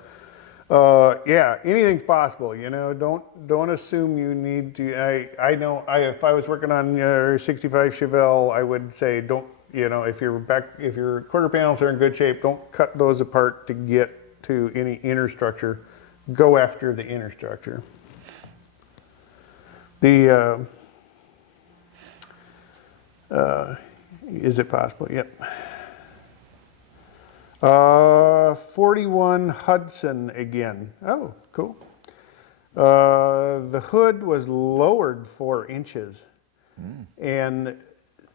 yeah, anything's possible. You know, don't assume you need to. I know if I was working on your 65 Chevelle, I would say don't. You know, if your quarter panels are in good shape, don't cut those apart to get to any inner structure. Go after the inner structure. Is it possible? Yep. 41 Hudson again. Oh, cool. The hood was lowered 4 inches. And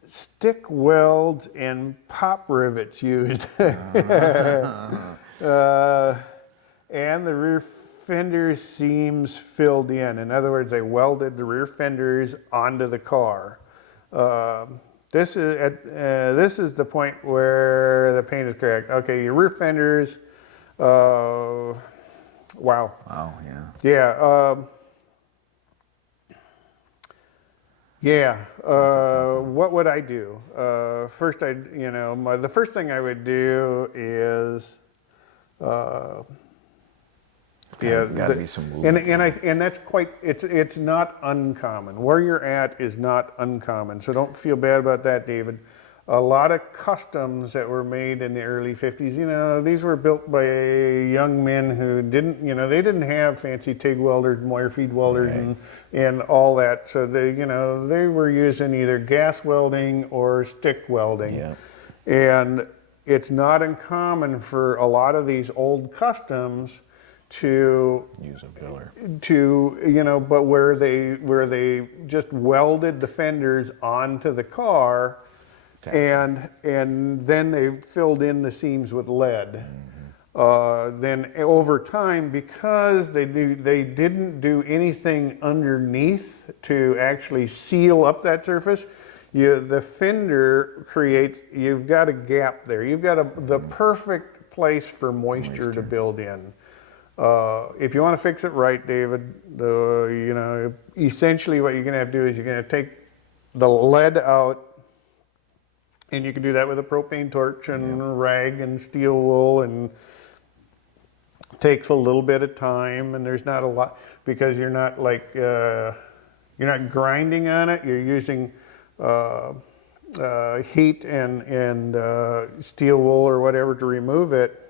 stick welds and pop rivets used. And the rear fender seams filled in. In other words, they welded the rear fenders onto the car. This is the point where the paint is cracked. Okay, your rear fenders. Wow. Wow, yeah. Yeah. What would I do? First, the first thing I would do is, Gotta be some movement. and that's it's not uncommon. Where you're at is not uncommon, so don't feel bad about that, David. A lot of customs that were made in the early 50s, you know, these were built by young men who didn't, you know, they didn't have fancy TIG welders, wire feed welders, and all that. So they, you know, they were using either gas welding or stick welding. Yeah. And it's not uncommon for a lot of these old customs to use a filler. To, you know, but where they just welded the fenders onto the car. And then they filled in the seams with lead. then over time, because they didn't do anything underneath to actually seal up that surface, the fender creates, you've got a gap there. You've got the perfect place for moisture to build in. If you want to fix it right, David, essentially what you're going to have to do is you're going to take the lead out, and you can do that with a propane torch and rag and steel wool, and takes a little bit of time, and there's not a lot, because you're not like you're not grinding on it. You're using heat and steel wool or whatever to remove it.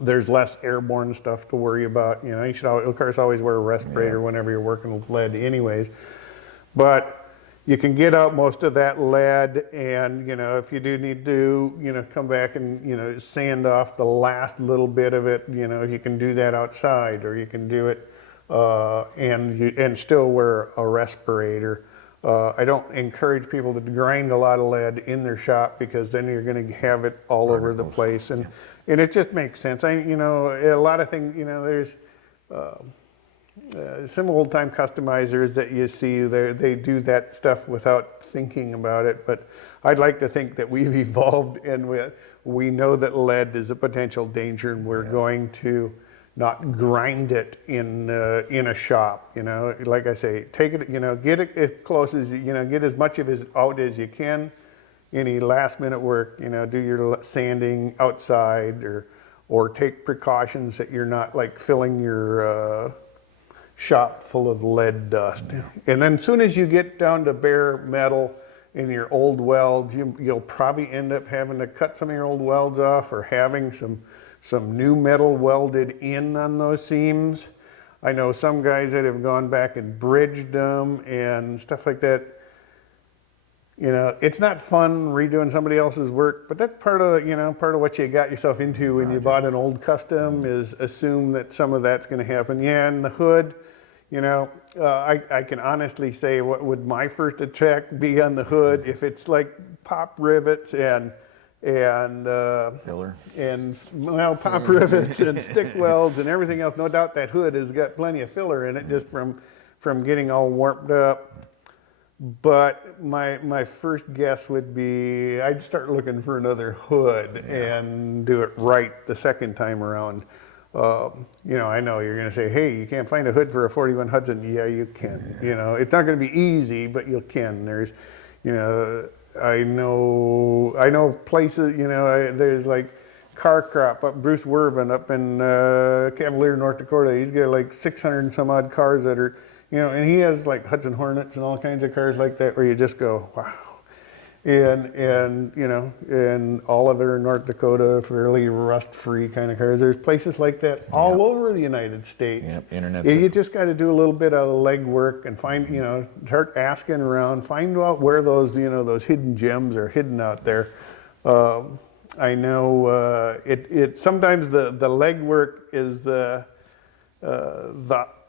There's less airborne stuff to worry about. You should always, of course, always wear a respirator whenever you're working with lead anyways. But you can get out most of that lead, and if you do need to come back and sand off the last little bit of it, you can do that outside, or you can do it and still wear a respirator. I don't encourage people to grind a lot of lead in their shop, because then you're going to have it all over the place, and it just makes sense. A lot of things, there's some old time customizers that you see there, they do that stuff without thinking about it, but I'd like to think that we've evolved, and we know that lead is a potential danger, and we're going to not grind it in a shop. Like I say, take it, get it as close as get as much of it out as you can. Any last minute work, do your sanding outside, or take precautions that you're not like filling your shop full of lead dust. And then as soon as you get down to bare metal in your old welds, you'll probably end up having to cut some of your old welds off, or having some new metal welded in on those seams. I know some guys that have gone back and bridged them and stuff like that. It's not fun redoing somebody else's work, but that's part of what you got yourself into when you bought an old custom, is assume that some of that's going to happen. Yeah, and the hood, I can honestly say, what would my first attack be on the hood? If it's like pop rivets and filler, and pop rivets and stick welds and everything else, no doubt that hood has got plenty of filler in it, just from getting all warped up. But my first guess would be, I'd start looking for another hood and do it right the second time around. I know you're going to say, hey, you can't find a hood for a 41 Hudson. Yeah, you can. It's not going to be easy, but you can. There's, I know places, there's like Car Crop up Bruce Wervin up in Cavalier, North Dakota. He's got like 600 and some odd cars that are, and he has like Hudson Hornets and all kinds of cars like that, where you just go, wow. And all of their North Dakota, fairly rust-free kind of cars. There's places like that all over the United States. Internet. You just got to do a little bit of legwork and find, start asking around, find out where those, those hidden gems are hidden out there. I know it sometimes the legwork is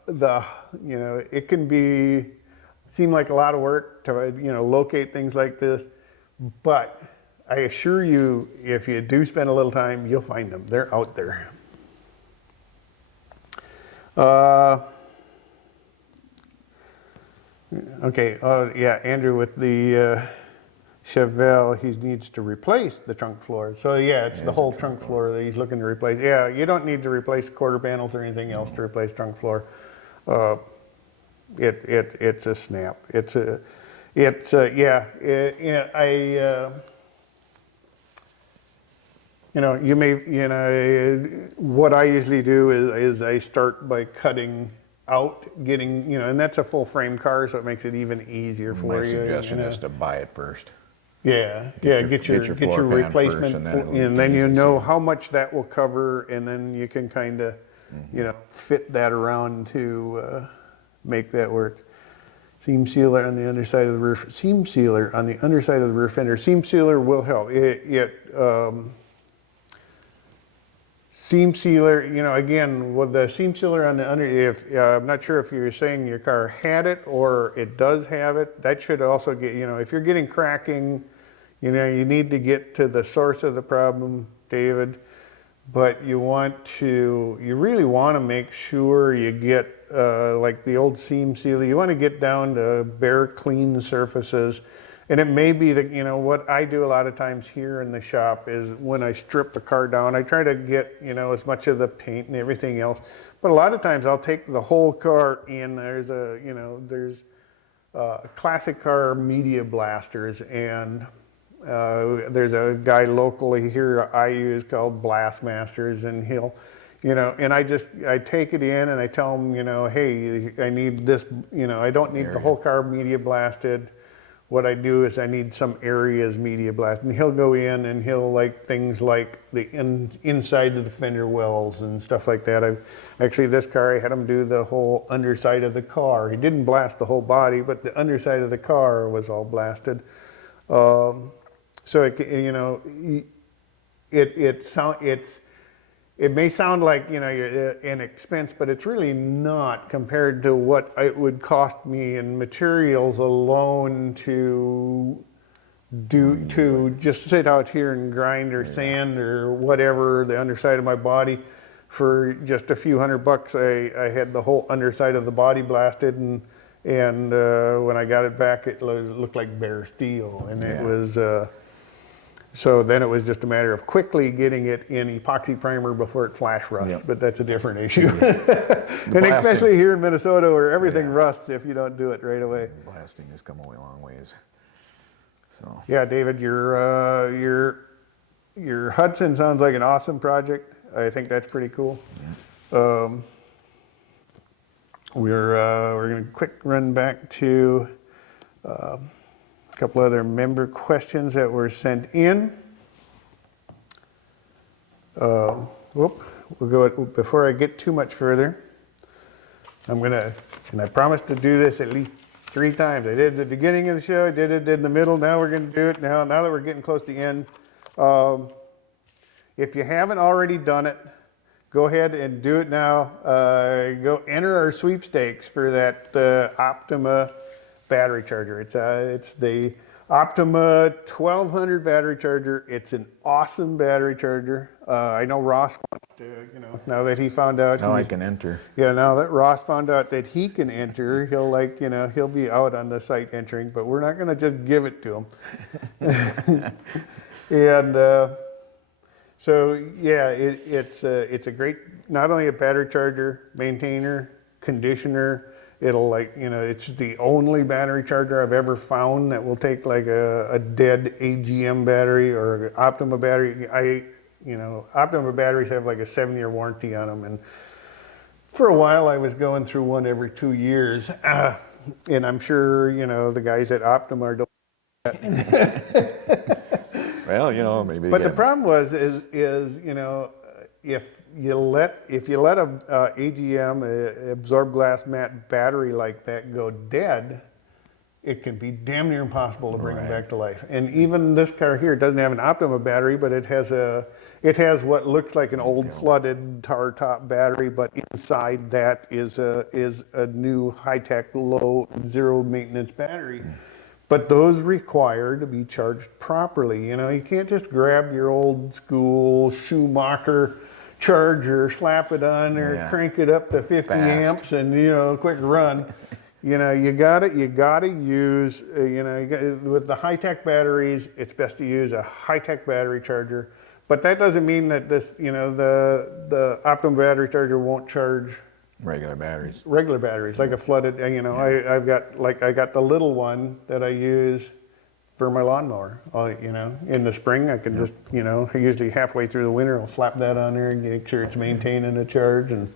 it can seem like a lot of work to locate things like this, but I assure you, if you do spend a little time, you'll find them. They're out there. Okay. Yeah, Andrew with the Chevelle, he needs to replace the trunk floor. So yeah, it's the whole trunk floor that he's looking to replace. Yeah, you don't need to replace quarter panels or anything else to replace trunk floor. It's a snap. What I usually do is I start by cutting out, and that's a full frame car, so it makes it even easier for you. My suggestion is to buy it first. Yeah, get your replacement, and then you know how much that will cover, and then you can kind of, fit that around to make that work. Seam sealer on the underside of the roof. Seam sealer on the underside of the roof fender. Seam sealer will help. Seam sealer, again, with the seam sealer on the under, I'm not sure if you're saying your car had it or it does have it, that should also get, if you're getting cracking, you need to get to the source of the problem, David. but you really want to make sure you get, like the old seam sealer, you want to get down to bare, clean surfaces. And it may be that, what I do a lot of times here in the shop is when I strip the car down, I try to get, as much of the paint and everything else. But a lot of times I'll take the whole car and there's classic car media blasters, and there's a guy locally here I use called Blastmasters, and he'll, and I take it in and I tell him, hey, I need this, I don't need the whole car media blasted. What I do is I need some areas media blasted, and he'll go in and he'll like things like the inside of the fender wells and stuff like that. Actually, this car, I had him do the whole underside of the car. He didn't blast the whole body, but the underside of the car was all blasted. So it may sound like you're an expense, but it's really not compared to what it would cost me in materials alone to just sit out here and grind or sand or whatever the underside of my body for just a few $100. I had the whole underside of the body blasted, and when I got it back, it looked like bare steel, and it was. So then it was just a matter of quickly getting it in epoxy primer before it flash rusts, but that's a different issue. And especially here in Minnesota where everything rusts if you don't do it right away. Blasting has come a long ways. So. Yeah, David, your Hudson sounds like an awesome project. I think that's pretty cool. Yeah. We're going to quick run back to a couple other member questions that were sent in. We'll go before I get too much further. And I promised to do this at least 3 times. I did at the beginning of the show, I did it in the middle, now we're going to do it now that we're getting close to the end. If you haven't already done it, go ahead and do it now. Go enter our sweepstakes for that Optima battery charger. It's the Optima 1200 battery charger. It's an awesome battery charger. I know Ross wants to, now that he found out. Now I can enter. Yeah, now that Ross found out that he can enter, he'll be out on the site entering, but we're not going to just give it to him. And so yeah, it's a great, not only a battery charger, maintainer, conditioner. It'll it's the only battery charger I've ever found that will take like a dead AGM battery or Optima battery. Optima batteries have like a 7-year warranty on them, and for a while I was going through one every 2 years, and I'm sure the guys at Optima are doing that. Well, maybe. But the problem is if you let a AGM, absorbed glass mat battery like that go dead, it can be damn near impossible to bring them back to life. And even this car here doesn't have an Optima battery, but it has what looks like an old flooded tar top battery, but inside that is a new high-tech, low, zero maintenance battery. But those require to be charged properly. You can't just grab your old school Schumacher charger, slap it on there, crank it up to 50 amps, and quick run. You gotta use with the high-tech batteries, it's best to use a high-tech battery charger. But that doesn't mean that this the Optima battery charger won't charge regular batteries. Regular batteries, like a flooded. I got the little one that I use for my lawnmower. In the spring I can just usually halfway through the winter I'll slap that on there and make sure it's maintaining a charge, and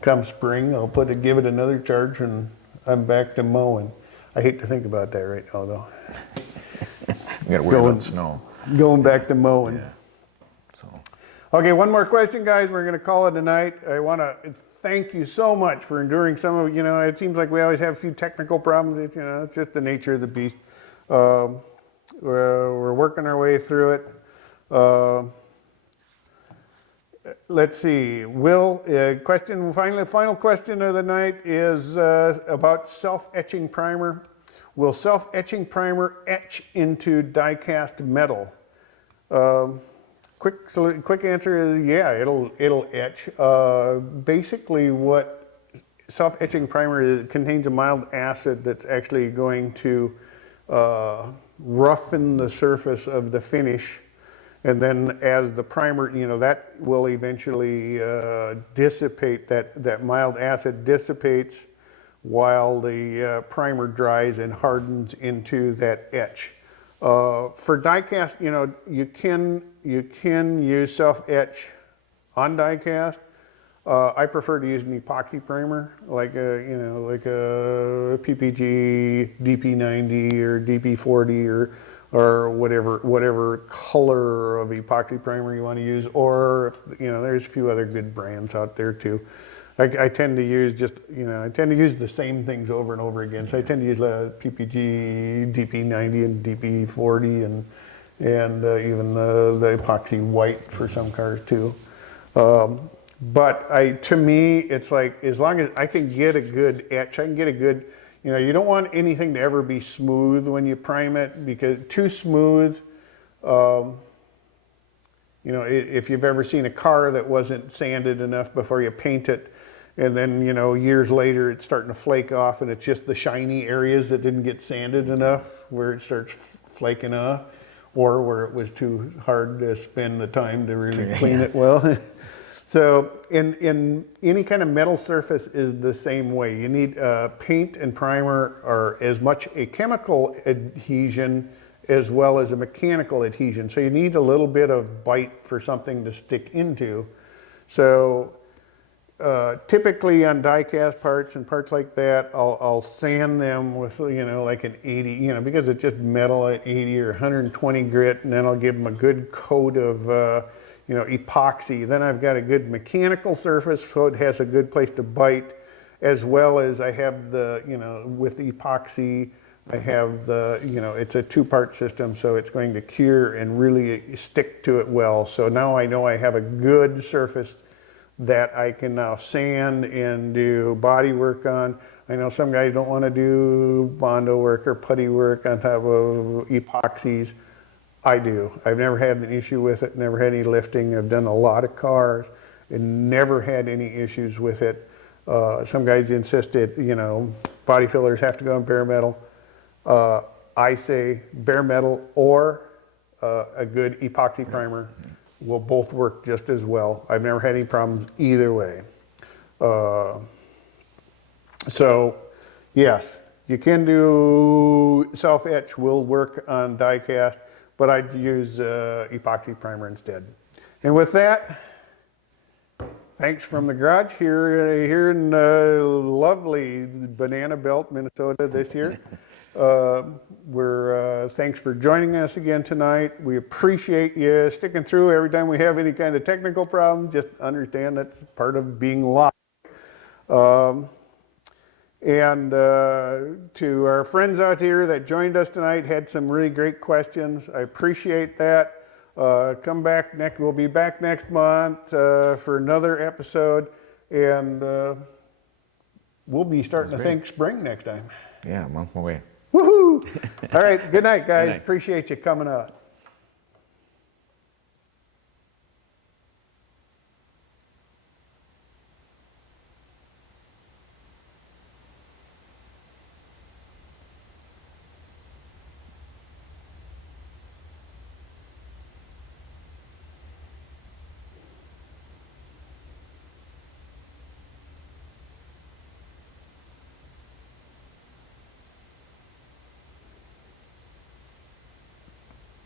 come spring I'll give it another charge, and I'm back to mowing. I hate to think about that right now though. You gotta worry about snow. Going back to mowing. Yeah. So. Okay, one more question, guys. We're going to call it a night. I want to thank you so much for enduring some of it seems like we always have a few technical problems. It's just the nature of the beast. We're working our way through it. Let's see. Final question of the night is about self-etching primer. Will self-etching primer etch into die-cast metal? quick answer is yeah, it'll etch. Basically, what self-etching primer is, it contains a mild acid that's actually going to roughen the surface of the finish, and then as the primer, that will eventually dissipate. That mild acid dissipates while the primer dries and hardens into that etch. For die cast, you can use self-etch on die cast. I prefer to use an epoxy primer, like a PPG DP90 or DP40 or whatever color of epoxy primer you want to use. Or there's a few other good brands out there too. I tend to use the same things over and over again. So I tend to use PPG DP90 and DP40 and even the epoxy white for some cars too. But to me, it's like, as long as I can get a good etch, I can get a good, you don't want anything to ever be smooth when you prime it, because too smooth, if you've ever seen a car that wasn't sanded enough before you paint it, and then, years later it's starting to flake off, and it's just the shiny areas that didn't get sanded enough where it starts flaking off, or where it was too hard to spend the time to really clean it well. So in any kind of metal surface is the same way. You need paint and primer are as much a chemical adhesion as well as a mechanical adhesion. So you need a little bit of bite for something to stick into. So typically on die cast parts and parts like that, I'll sand them with like an 80, because it's just metal at 80 or 120 grit, and then I'll give them a good coat of epoxy. Then I've got a good mechanical surface, so it has a good place to bite, as well as I have the, with epoxy, I have the, it's a two-part system, so it's going to cure and really stick to it well. So now I know I have a good surface that I can now sand and do body work on. I know some guys don't want to do Bondo work or putty work on top of epoxies. I do. I've never had an issue with it, never had any lifting. I've done a lot of cars and never had any issues with it. Some guys insist that, body fillers have to go in bare metal. I say bare metal or a good epoxy primer will both work just as well. I've never had any problems either way. So yes, you can do self-etch, will work on die cast, but I'd use epoxy primer instead. And with that, thanks from the garage here in lovely Banana Belt, Minnesota this year. Thanks for joining us again tonight. We appreciate you sticking through every time we have any kind of technical problem. Just understand that's part of being live. To our friends out here that joined us tonight, had some really great questions. I appreciate that. Come back we'll be back next month for another episode, and we'll be starting to think spring next time. Yeah, a month away. Woohoo! All right, good night, guys. Good night. Appreciate you coming out.